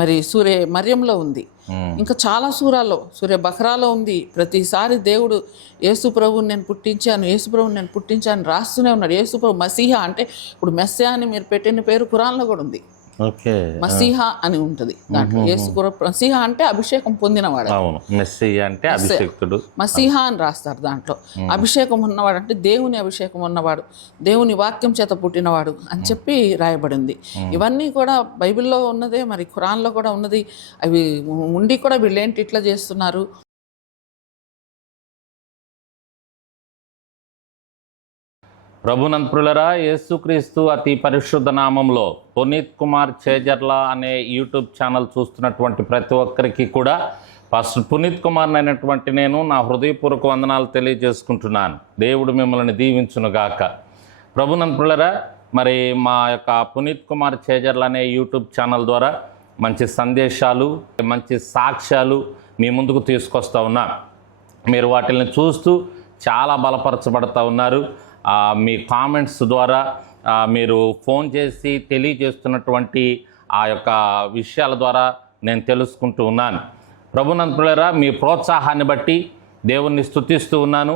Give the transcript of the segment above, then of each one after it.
మరి సూర్య మర్యంలో ఉంది, ఇంకా చాలా సూరాల్లో సూర్య బహ్రాలో ఉంది. ప్రతిసారి దేవుడు యేసు ప్రభువుని నేను పుట్టించాను, యేసు ప్రభువుని నేను పుట్టించాను రాస్తూనే ఉన్నాడు. యేసు ప్రభు మసీహా అంటే ఇప్పుడు మెస్సియా అని మీరు పెట్టిన పేరు ఖురాన్లో కూడా ఉంది. మసీహా అని ఉంటుంది దాంట్లో. యేసు మసీహా అంటే అభిషేకం పొందినవాడు, అంటే అభిషేకుడు, మసీహా అని రాస్తారు దాంట్లో. అభిషేకం ఉన్నవాడు అంటే దేవుని అభిషేకం ఉన్నవాడు, దేవుని వాక్యం చేత పుట్టినవాడు అని చెప్పి రాయబడింది. ఇవన్నీ కూడా బైబిల్లో ఉన్నదే, మరి ఖురాన్లో కూడా ఉన్నది. అవి ఉండి కూడా వీళ్ళేంటి ఇట్లా చేస్తున్నారు. ప్రభునంతులరా, యేసుక్రీస్తు అతి పరిశుద్ధ నామంలో పునీత్ కుమార్ చేజర్ల అనే యూట్యూబ్ ఛానల్ చూస్తున్నటువంటి ప్రతి ఒక్కరికి కూడా పాస్టర్ పునీత్ కుమార్ అయినటువంటి నేను నా హృదయపూర్వక వందనాలు తెలియజేసుకుంటున్నాను. దేవుడు మిమ్మల్ని దీవించునుగాక. ప్రభునంతులరా, మరి మా యొక్క పునీత్ కుమార్ చేజర్ల అనే యూట్యూబ్ ఛానల్ ద్వారా మంచి సందేశాలు, మంచి సాక్ష్యాలు మీ ముందుకు తీసుకొస్తూ ఉన్నాను. మీరు వాటిని చూస్తూ చాలా బలపరచబడతా ఉన్నారు. మీ కామెంట్స్ ద్వారా మీరు ఫోన్ చేసి తెలియజేస్తున్నటువంటి ఆ యొక్క విషయాల ద్వారా నేను తెలుసుకుంటూ ఉన్నాను. ప్రభునంతులరా, మీ ప్రోత్సాహాన్ని బట్టి దేవుణ్ణి స్తుతిస్తూ ఉన్నాను.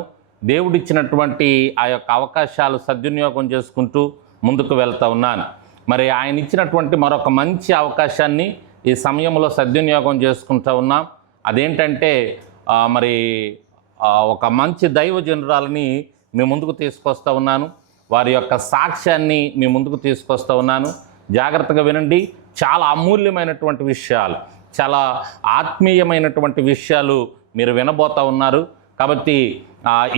దేవుడిచ్చినటువంటి ఆ యొక్క అవకాశాలు సద్వినియోగం చేసుకుంటూ ముందుకు వెళ్తూ ఉన్నాను. మరి ఆయన ఇచ్చినటువంటి మరొక మంచి అవకాశాన్ని ఈ సమయంలో సద్వినియోగం చేసుకుంటూ ఉన్నాం. అదేంటంటే మరి ఒక మంచి దైవజనురాలని మీ ముందుకు తీసుకొస్తూ ఉన్నాను. వారి యొక్క సాక్ష్యాన్ని మీ ముందుకు తీసుకొస్తూ ఉన్నాను. జాగ్రత్తగా వినండి. చాలా అమూల్యమైనటువంటి విషయాలు, చాలా ఆత్మీయమైనటువంటి విషయాలు మీరు వినబోతూ ఉన్నారు. కాబట్టి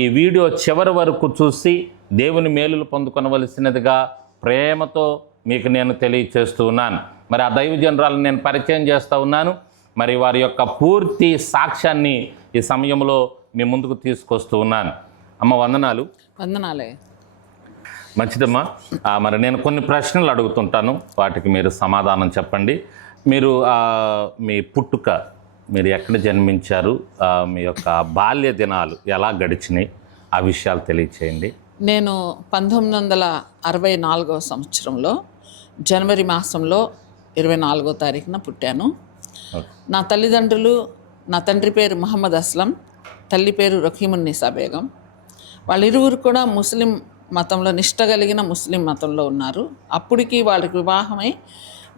ఈ వీడియో చివరి వరకు చూసి దేవుని మేలులు పొందుకొనవలసినదిగా ప్రేమతో మీకు నేను తెలియచేస్తూ ఉన్నాను. మరి ఆ దైవజనురాలను నేను పరిచయం చేస్తూ ఉన్నాను. మరి వారి యొక్క పూర్తి సాక్ష్యాన్ని ఈ సమయంలో మీ ముందుకు తీసుకొస్తూ ఉన్నాను. అమ్మ, వందనాలు. వందనాలే. మంచిదమ్మా. మరి నేను కొన్ని ప్రశ్నలు అడుగుతుంటాను, వాటికి మీరు సమాధానం చెప్పండి. మీరు మీ పుట్టుక, మీరు ఎక్కడ జన్మించారు, మీ యొక్క బాల్య దినాలు ఎలా గడిచినాయి, ఆ విషయాలు తెలియచేయండి. నేను 1964 సంవత్సరంలో జనవరి మాసంలో 24వ తారీఖున పుట్టాను. నా తల్లిదండ్రులు, నా తండ్రి పేరు మహమ్మద్ అస్లం, తల్లి పేరు రహీమున్నిసా బేగం. వాళ్ళిరువురు కూడా ముస్లిం మతంలో, నిష్ట కలిగిన ముస్లిం మతంలో ఉన్నారు. అప్పటికి వాళ్ళకి వివాహమై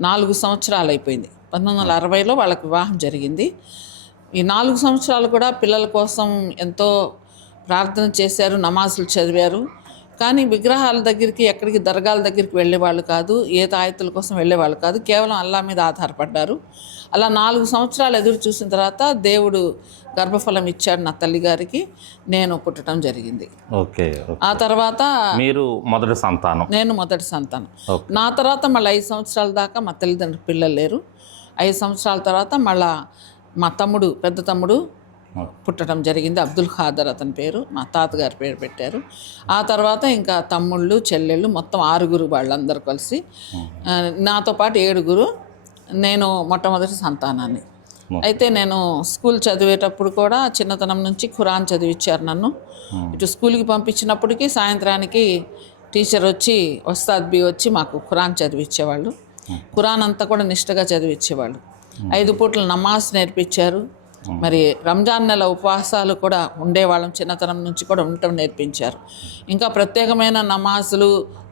4 సంవత్సరాలు అయిపోయింది. 1960లో వాళ్ళకి వివాహం జరిగింది. ఈ 4 సంవత్సరాలు కూడా పిల్లల కోసం ఎంతో ప్రార్థన చేశారు, నమాజులు చదివారు. కానీ విగ్రహాల దగ్గరికి, ఎక్కడికి దర్గాల దగ్గరికి వెళ్ళేవాళ్ళు కాదు, ఏ తాయతుల కోసం వెళ్ళేవాళ్ళు కాదు, కేవలం అల్లా మీద ఆధారపడ్డారు. అలా 4 సంవత్సరాలు ఎదురు చూసిన తర్వాత దేవుడు గర్భఫలం ఇచ్చాడు నా తల్లి గారికి. నేను పుట్టడం జరిగింది. ఆ తర్వాత మీరు మొదటి సంతానం? నేను మొదటి సంతానం. నా తర్వాత మళ్ళీ 5 సంవత్సరాల దాకా మా తల్లిదండ్రులు పిల్లలు లేరు. 5 సంవత్సరాల తర్వాత మళ్ళా మా తమ్ముడు, పెద్ద తమ్ముడు పుట్టడం జరిగింది. అబ్దుల్ ఖాదర్ అతని పేరు, మా తాతగారి పేరు పెట్టారు. ఆ తర్వాత ఇంకా తమ్ముళ్ళు, చెల్లెళ్ళు, మొత్తం 6 వాళ్ళందరూ కలిసి, నాతో పాటు 7. నేను మొట్టమొదటి సంతానాన్ని. అయితే నేను స్కూల్ చదివేటప్పుడు కూడా చిన్నతనం నుంచి ఖురాన్ చదివించారు నన్ను. ఇటు స్కూల్కి పంపించినప్పటికీ సాయంత్రానికి టీచర్ వచ్చి, ఉస్తాద్ బి వచ్చి మాకు ఖురాన్ చదివించేవాళ్ళు. ఖురాన్ అంతా కూడా నిష్టగా చదివించేవాళ్ళు. 5 పూటలు నమాజ్ నేర్పించారు. మరి రంజాన్ నెల ఉపవాసాలు కూడా ఉండేవాళ్ళం, చిన్నతనం నుంచి కూడా ఉండటం నేర్పించారు. ఇంకా ప్రత్యేకమైన నమాజులు,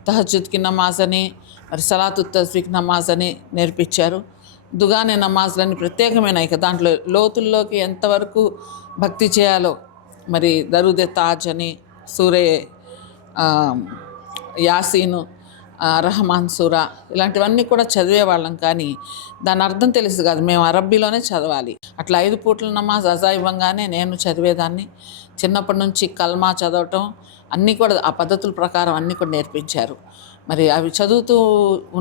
తహజ్జుద్కి నమాజ్ అని, మరి సలాతు తస్బీహ్ నమాజ్ అని నేర్పించారు. దుగానే నమాజులని ప్రత్యేకమైన, ఇక దాంట్లో లోతుల్లోకి ఎంతవరకు భక్తి చేయాలో, మరి దరూద్ తాజ్ అని, సూరే యాసీను, రహమాన్ సూరా, ఇలాంటివన్నీ కూడా చదివేవాళ్ళం. కానీ దాని అర్థం తెలుసు కాదు, మేము అరబ్బీలోనే చదవాలి. అట్లా 5 పూటల నమాజ్ అజా ఇవ్వంగానే నేను చదివేదాన్ని. చిన్నప్పటి నుంచి కల్మా చదవటం అన్నీ కూడా ఆ పద్ధతుల ప్రకారం అన్నీ కూడా నేర్పించారు. మరి అవి చదువుతూ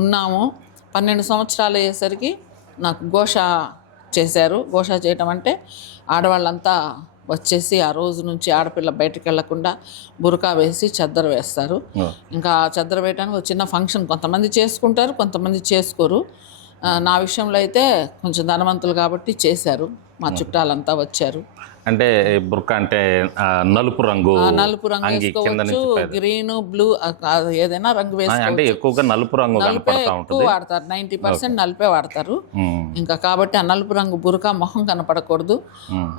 ఉన్నాము. 12 సంవత్సరాలు అయ్యేసరికి నాకు ఘోష చేశారు. ఘోష చేయటం అంటే ఆడవాళ్ళంతా వచ్చేసి ఆ రోజు నుంచి ఆడపిల్ల బయటకు వెళ్లకుండా బురకా వేసి చద్దర వేస్తారు. ఇంకా ఆ చద్దర వేయడానికి ఒక చిన్న ఫంక్షన్ కొంతమంది చేసుకుంటారు, కొంతమంది చేసుకోరు. నా విషయంలో అయితే కొంచెం ధనవంతులు కాబట్టి చేశారు. మా చుట్టాలంతా వచ్చారు. అంటే బుర్కా అంటే నలుపు రంగు నలుపు రంగు అంగి కింద వేసుకోవచ్చు, నుంచి పైకి. గ్రీన్, బ్లూ ఏదైనా రంగు అంటే వేసుకోవచ్చు. ఎక్కువగా నలుపు రంగు నలుపే కనపడతా ఎక్కువ ఉంటుంది. వాడతారు, 90% నలుపే వాడతారు. ఉమ్, ఇంకా కాబట్టి ఆ నలుపు రంగు బురకా మొహం కనపడకూడదు.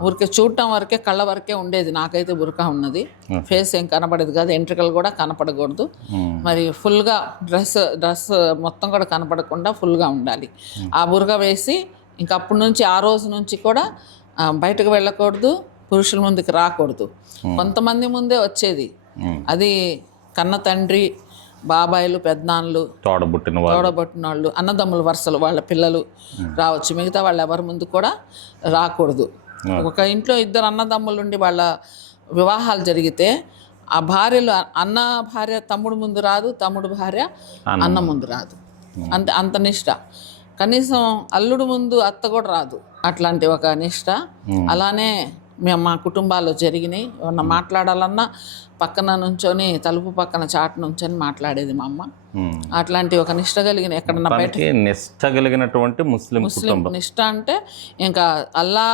ఊరికే చూడటం వరకే, కళ్ళ వరకే ఉండేది. నాకైతే బురకా ఉన్నది, ఫేస్ ఏం కనపడేది కాదు, ఎంట్రికలు కూడా కనపడకూడదు. మరి ఫుల్గా డ్రెస్ మొత్తం కూడా కనపడకుండా ఫుల్గా ఉండాలి. ఆ బురకా వేసి ఇంకా అప్పటి నుంచి ఆ రోజు నుంచి కూడా బయటకు వెళ్ళకూడదు, పురుషుల ముందుకు రాకూడదు. కొంతమంది ముందే వచ్చేది, అది కన్న తండ్రి, బాబాయిలు, పెద్దనాన్నలు, తోడబుట్టిన వాళ్ళు, అన్నదమ్ముల వరుసలు వాళ్ళ పిల్లలు రావచ్చు. మిగతా వాళ్ళు ఎవరి ముందు కూడా రాకూడదు. ఒక ఇంట్లో ఇద్దరు అన్నదమ్ములు ఉండి వాళ్ళ వివాహాలు జరిగితే ఆ భార్యలు, అన్న భార్య తమ్ముడు ముందు రాదు, తమ్ముడు భార్య అన్న ముందు రాదు. అంత నిష్ట. కనీసం అల్లుడు ముందు అత్త కూడా రాదు, అట్లాంటి ఒక నిష్ట. అలానే మేము మా కుటుంబాల్లో జరిగినాయి. ఏమన్నా మాట్లాడాలన్నా పక్కన నుంచొని, తలుపు పక్కన చాటు నుంచొని మాట్లాడేది మా అమ్మ. అట్లాంటి ఒక నిష్ట కలిగిన, ఎక్కడన్నా బయట నిష్ట కలిగినటువంటి ముస్లిం నిష్ట అంటే ఇంకా అల్లా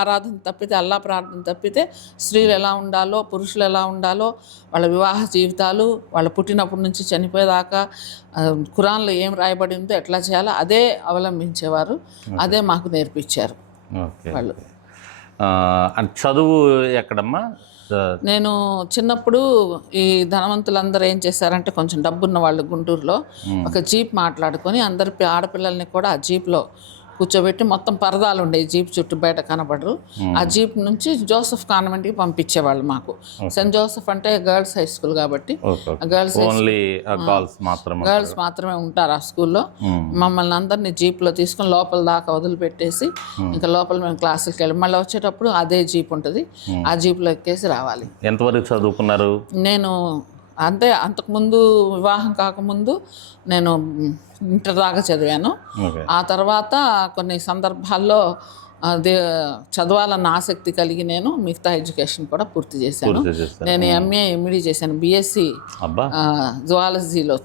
ఆరాధన తప్పితే, అల్లా ప్రార్థన తప్పితే స్త్రీలు ఎలా ఉండాలో, పురుషులు ఎలా ఉండాలో, వాళ్ళ వివాహ జీవితాలు, వాళ్ళ పుట్టినప్పటి నుంచి చనిపోయేదాకా ఖురాన్లో ఏం రాయబడి ఉందో ఎట్లా చేయాలో అదే అవలంబించేవారు. అదే మాకు నేర్పించారు వాళ్ళు. చదువు ఎక్కడమ్మా? నేను చిన్నప్పుడు ఈ ధనవంతులందరూ ఏం చేశారంటే, కొంచెం డబ్బున్న వాళ్ళు గుంటూరులో ఒక జీప్ మాట్లాడుకొని అందరి ఆడపిల్లల్ని కూడా ఆ జీప్లో కూర్చోబెట్టి, మొత్తం పరదాలు ఉండేవి జీప్ చుట్టూ, బయట కనపడరు. ఆ జీప్ నుంచి జోసెఫ్ కాన్వెంట్కి పంపించేవాళ్ళు మాకు. సెయింట్ జోసెఫ్ అంటే గర్ల్స్ హై స్కూల్ కాబట్టి గర్ల్స్ మాత్రమే ఉంటారు ఆ స్కూల్లో. మమ్మల్ని అందరినీ జీప్లో తీసుకొని లోపల దాకా వదిలిపెట్టేసి ఇంకా లోపల మేము క్లాసులకి వెళ్ళి మళ్ళీ వచ్చేటప్పుడు అదే జీప్ ఉంటుంది, ఆ జీప్లో ఎక్కేసి రావాలి. ఎంతవరకు చదువుకున్నారు? నేను అంతే, అంతకుముందు వివాహం కాకముందు నేను ఇంటర్ దాకా చదివాను. ఆ తర్వాత కొన్ని సందర్భాల్లో చదవాలన్న ఆసక్తి కలిగి నేను మిగతా ఎడ్యుకేషన్ కూడా పూర్తి చేశాను. నేను ఎంఏ ఎంఈడి చేశాను, బిఎస్సి జువాలజీలో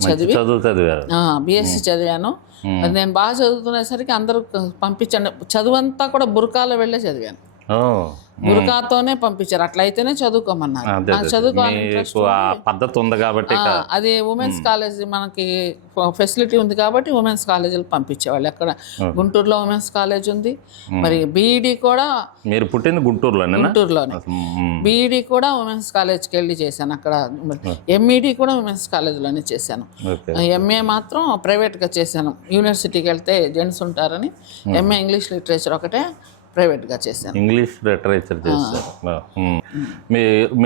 బిఎస్సి చదివాను. నేను బాగా చదువుతునేసరికి అందరూ పంపించండి, చదువంతా కూడా బుర్కాలో వెళ్ళే చదివాను. బురకాతోనే పంపించారు, అట్లయితేనే చదువుకోమన్నారు. పద్ధతి ఉంది కాబట్టి, అది ఉమెన్స్ కాలేజ్ మనకి ఫెసిలిటీ ఉంది కాబట్టి ఉమెన్స్ కాలేజీలు పంపించేవాళ్ళు. ఎక్కడ గుంటూరులో ఉమెన్స్ కాలేజ్ ఉంది. మరి బీఈడి కూడా, మీరు పుట్టింది గుంటూరులోనే? బీఈడి కూడా ఉమెన్స్ కాలేజ్కి వెళ్ళి చేశాను అక్కడ. ఎంఈడి కూడా ఉమెన్స్ కాలేజ్లోనే చేశాను. ఎంఏ మాత్రం ప్రైవేట్గా చేశాను, యూనివర్సిటీకి వెళ్తే జెంట్స్ ఉంటారని. ఎంఏ ఇంగ్లీష్ లిటరేచర్ ఒకటే ప్రైవేట్గా చేశాను. ఇంగ్లీష్ లిటరేచర్ చేశారు.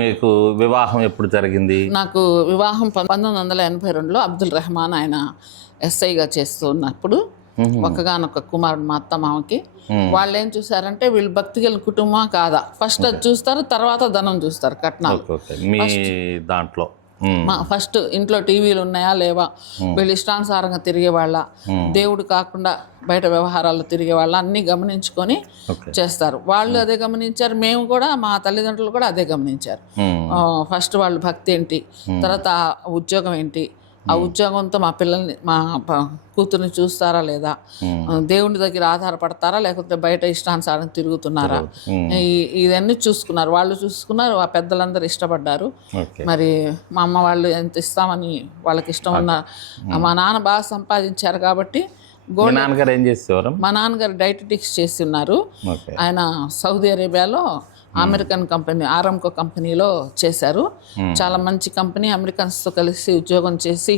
మీకు వివాహం ఎప్పుడు జరిగింది? నాకు వివాహం 1982లో అబ్దుల్ రెహమాన్ ఆయన ఎస్ఐగా చేస్తున్నప్పుడు ఒక్కగానొక్క కుమారుడు మా అత్త మామకి. వాళ్ళు ఏం చూసారంటే, వీళ్ళు భక్తి గల కుటుంబం కాదా ఫస్ట్ అది చూస్తారు, తర్వాత ధనం చూస్తారు, కట్నాలు. మీ దాంట్లో ఫస్ట్ ఇంట్లో టీవీలు ఉన్నాయా లేవా, వీళ్ళు ఇష్టానుసారంగా తిరిగే వాళ్ళ, దేవుడు కాకుండా బయట వ్యవహారాల్లో తిరిగే వాళ్ళ, అన్నీ గమనించుకొని చేస్తారు. వాళ్ళు అదే గమనించారు, మేము కూడా, మా తల్లిదండ్రులు కూడా అదే గమనించారు. ఫస్ట్ వాళ్ళు భక్తి ఏంటి, తర్వాత ఉద్యోగం ఏంటి, ఆ ఉద్యోగంతో మా పిల్లల్ని, మా కూతుర్ని చూస్తారా లేదా, దేవుని దగ్గర ఆధారపడతారా లేకపోతే బయట ఇష్టానుసారం తిరుగుతున్నారా, ఇవన్నీ చూసుకున్నారు. వాళ్ళు చూసుకున్నారు, ఆ పెద్దలందరూ ఇష్టపడ్డారు. మరి మా అమ్మ వాళ్ళు ఎంత ఇస్తామని వాళ్ళకి ఇష్టం ఉన్న, మా నాన్న బాగా సంపాదించారు కాబట్టి. నాన్నగారు ఏం చేసేవారు? మా నాన్నగారు డైటెటిక్స్ చేసి ఉన్నారు. ఆయన సౌదీ అరేబియాలో అమెరికన్ కంపెనీ ఆరామ్కో కంపెనీలో చేశారు. చాలా మంచి కంపెనీ. అమెరికన్స్తో కలిసి ఉద్యోగం చేసి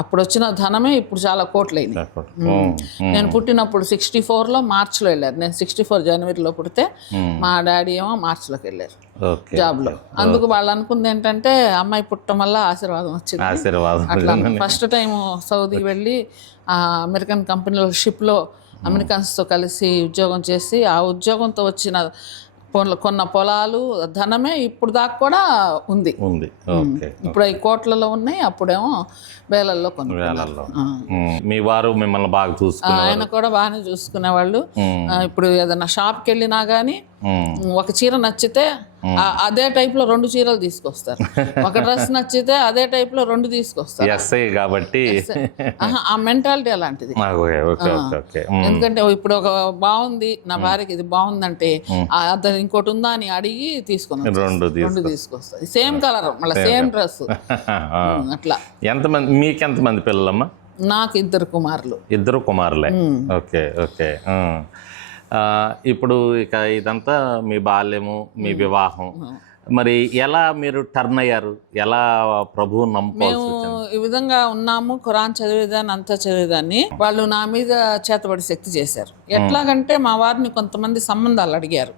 అప్పుడు వచ్చిన ధనమే ఇప్పుడు చాలా కోట్లయింది. నేను పుట్టినప్పుడు 64లో మార్చిలో వెళ్ళారు. నేను 64 జనవరిలో పుడితే మా డాడీ ఏమో మార్చిలోకి వెళ్ళారు జాబ్లో. అందుకు వాళ్ళు అనుకుంది ఏంటంటే, అమ్మాయి పుట్టడం వల్ల ఆశీర్వాదం వచ్చింది. అట్లా ఫస్ట్ టైం సౌదీ వెళ్ళి అమెరికన్ కంపెనీలో షిప్లో అమెరికన్స్తో కలిసి ఉద్యోగం చేసి, ఆ ఉద్యోగంతో వచ్చిన కొన్న పొలాలు ధనమే ఇప్పుడు దాకా కూడా ఉంది. ఇప్పుడు ఈ కోట్లలో ఉన్నాయి, అప్పుడేమో వేలల్లో కొనుక్కున్నారు. మీ వారు మిమ్మల్ని బాగా చూసుకున్నారు? ఆయన కూడా బాగానే చూసుకునేవాళ్ళు. ఇప్పుడు ఏదైనా షాప్కి వెళ్ళినా కానీ ఒక చీర నచ్చితే అదే టైప్లో 2 చీరలు తీసుకొస్తారు. ఒక డ్రెస్ నచ్చితే అదే టైప్లో 2 తీసుకొస్తారు. ఎస్ఐ కాబట్టి ఆ మెంటాలిటీ అలాంటిది. ఎందుకంటే ఇప్పుడు ఒక బాగుంది నా భార్యకి, ఇది బాగుందంటే అతను ఇంకోటి ఉందా అని అడిగి తీసుకుని 2 తీసుకొస్తారు. సేమ్ కలర్, మళ్ళీ సేమ్ డ్రెస్. అట్లా. మీకెంతమంది పిల్లలమ్మా? నాకు 2 కుమారులు. 2 కుమారులే. Okay okay. ఇప్పుడు ఇక ఇదంతా మీ బాల్యము, మీ వివాహం, మరి ఎలా మీరు టర్న్ అయ్యారు? ఎలా ప్రభువు నమ్ముకోవాల్సి వచ్చింది? ఈ విధంగా ఉన్నాము. ఖురాన్ చదివేదాన్ని, అంతా చదివేదాన్ని. వాళ్ళు నా మీద చేతబడి శక్తి చేశారు. ఎట్లాగంటే మా వారిని కొంతమంది సంబంధాలు అడిగారు,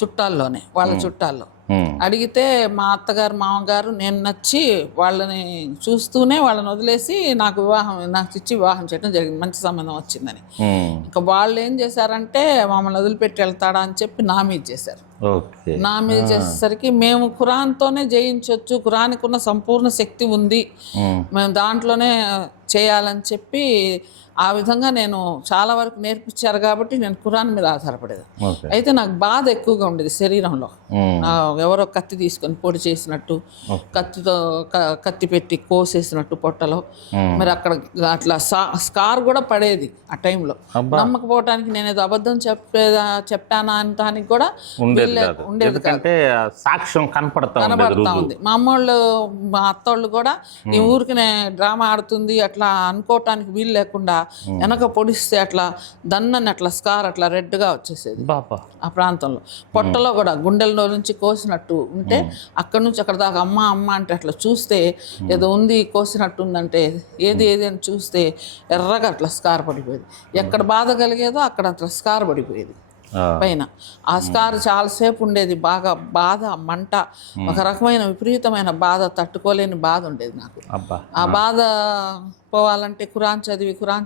చుట్టాల్లోనే, వాళ్ళ చుట్టాల్లో అడిగితే మా అత్తగారు మామగారు నేను నచ్చి వాళ్ళని చూస్తూనే వాళ్ళని వదిలేసి నాకు ఇచ్చి వివాహం చేయడం జరిగింది. మంచి సంబంధం వచ్చిందని. ఇంకా వాళ్ళు ఏం చేశారంటే మమ్మల్ని వదిలిపెట్టి వెళ్తాడా అని చెప్పి నా మీద చేశారు. నా మీద చేసేసరికి మేము ఖురాన్తోనే జయించవచ్చు, ఖురాన్కి ఉన్న సంపూర్ణ శక్తి ఉంది, మేము దాంట్లోనే చేయాలని చెప్పి ఆ విధంగా నేను చాలా వరకు నేర్పించారు కాబట్టి నేను ఖురాన్ మీద ఆధారపడేది. అయితే నాకు బాధ ఎక్కువగా ఉండేది శరీరంలో. ఎవరో కత్తి తీసుకొని పొడి చేసినట్టు, కత్తి పెట్టి కోసేసినట్టు పొట్టలో, మరి అట్లా స్కార్ కూడా పడేది ఆ టైంలో. నమ్మకపోవటానికి నేను ఏదో అబద్ధం చెప్పానా అనటానికి కూడా ఉండేది కాదు. సాక్ష్యం కనపడతా ఉంది. మా అమ్మోళ్ళు, మా అత్తోళ్ళు కూడా ఈ ఊరికి డ్రామా ఆడుతుంది అట్లా అనుకోవటానికి వీలు లేకుండా వెనక పొడిస్తే అట్లా దన్నని అట్లా స్కార్ అట్లా రెడ్గా వచ్చేసేది ఆ ప్రాంతంలో. పొట్టలో కూడా గుండెల్లో నుంచి కోసినట్టు ఉంటే అక్కడ నుంచి అక్కడ దాకా అమ్మ అమ్మ అంటే అట్లా చూస్తే ఏదో ఉంది కోసినట్టు ఉందంటే ఏది అని చూస్తే ఎర్రగా అట్లా స్కార్ పడిపోయేది. ఎక్కడ బాధ కలిగేదో అక్కడ అట్లా స్కార్ పడిపోయేది పైన. ఆ స్కార్ చాలాసేపు ఉండేది. బాగా బాధ, మంట, ఒక రకమైన విపరీతమైన బాధ, తట్టుకోలేని బాధ ఉండేది నాకు. ఆ బాధ పోవాలంటే ఖురాన్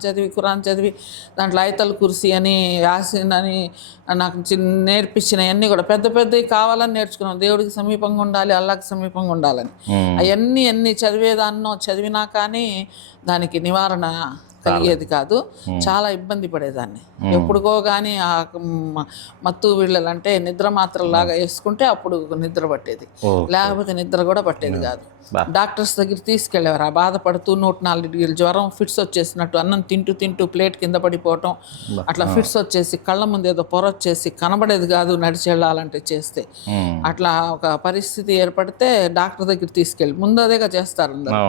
చదివి దాంట్లో ఆయతల్ కుర్సీ అని, యాసిన్ అని నాకు నేర్పించినవన్నీ కూడా పెద్ద పెద్దవి కావాలని నేర్చుకున్నాం. దేవుడికి సమీపంగా ఉండాలి, అల్లాహకి సమీపంగా ఉండాలని. అవన్నీ ఎన్ని చదివినా కానీ దానికి నివారణ కలిగేది కాదు. చాలా ఇబ్బంది పడేదాన్ని. ఎప్పుడుకో కానీ ఆ మత్తు వీళ్ళంటే నిద్ర మాత్రలాగా వేసుకుంటే అప్పుడు నిద్ర పట్టేది, లేకపోతే నిద్ర కూడా పట్టేది కాదు. డాక్టర్స్ దగ్గర తీసుకెళ్ళేవారు. ఆ బాధపడుతూ 104 డిగ్రీల జ్వరం, ఫిట్స్ వచ్చేసినట్టు, అన్నం తింటూ ప్లేట్ కింద పడిపోవటం, అట్లా ఫిట్స్ వచ్చేసి కళ్ళ ముందు ఏదో పొర వచ్చేసి కనబడేది కాదు నడిచి వెళ్ళాలంటే చేస్తే. అట్లా ఒక పరిస్థితి ఏర్పడితే డాక్టర్ దగ్గర తీసుకెళ్ళి, ముందు అదేగా చేస్తారు అందరూ,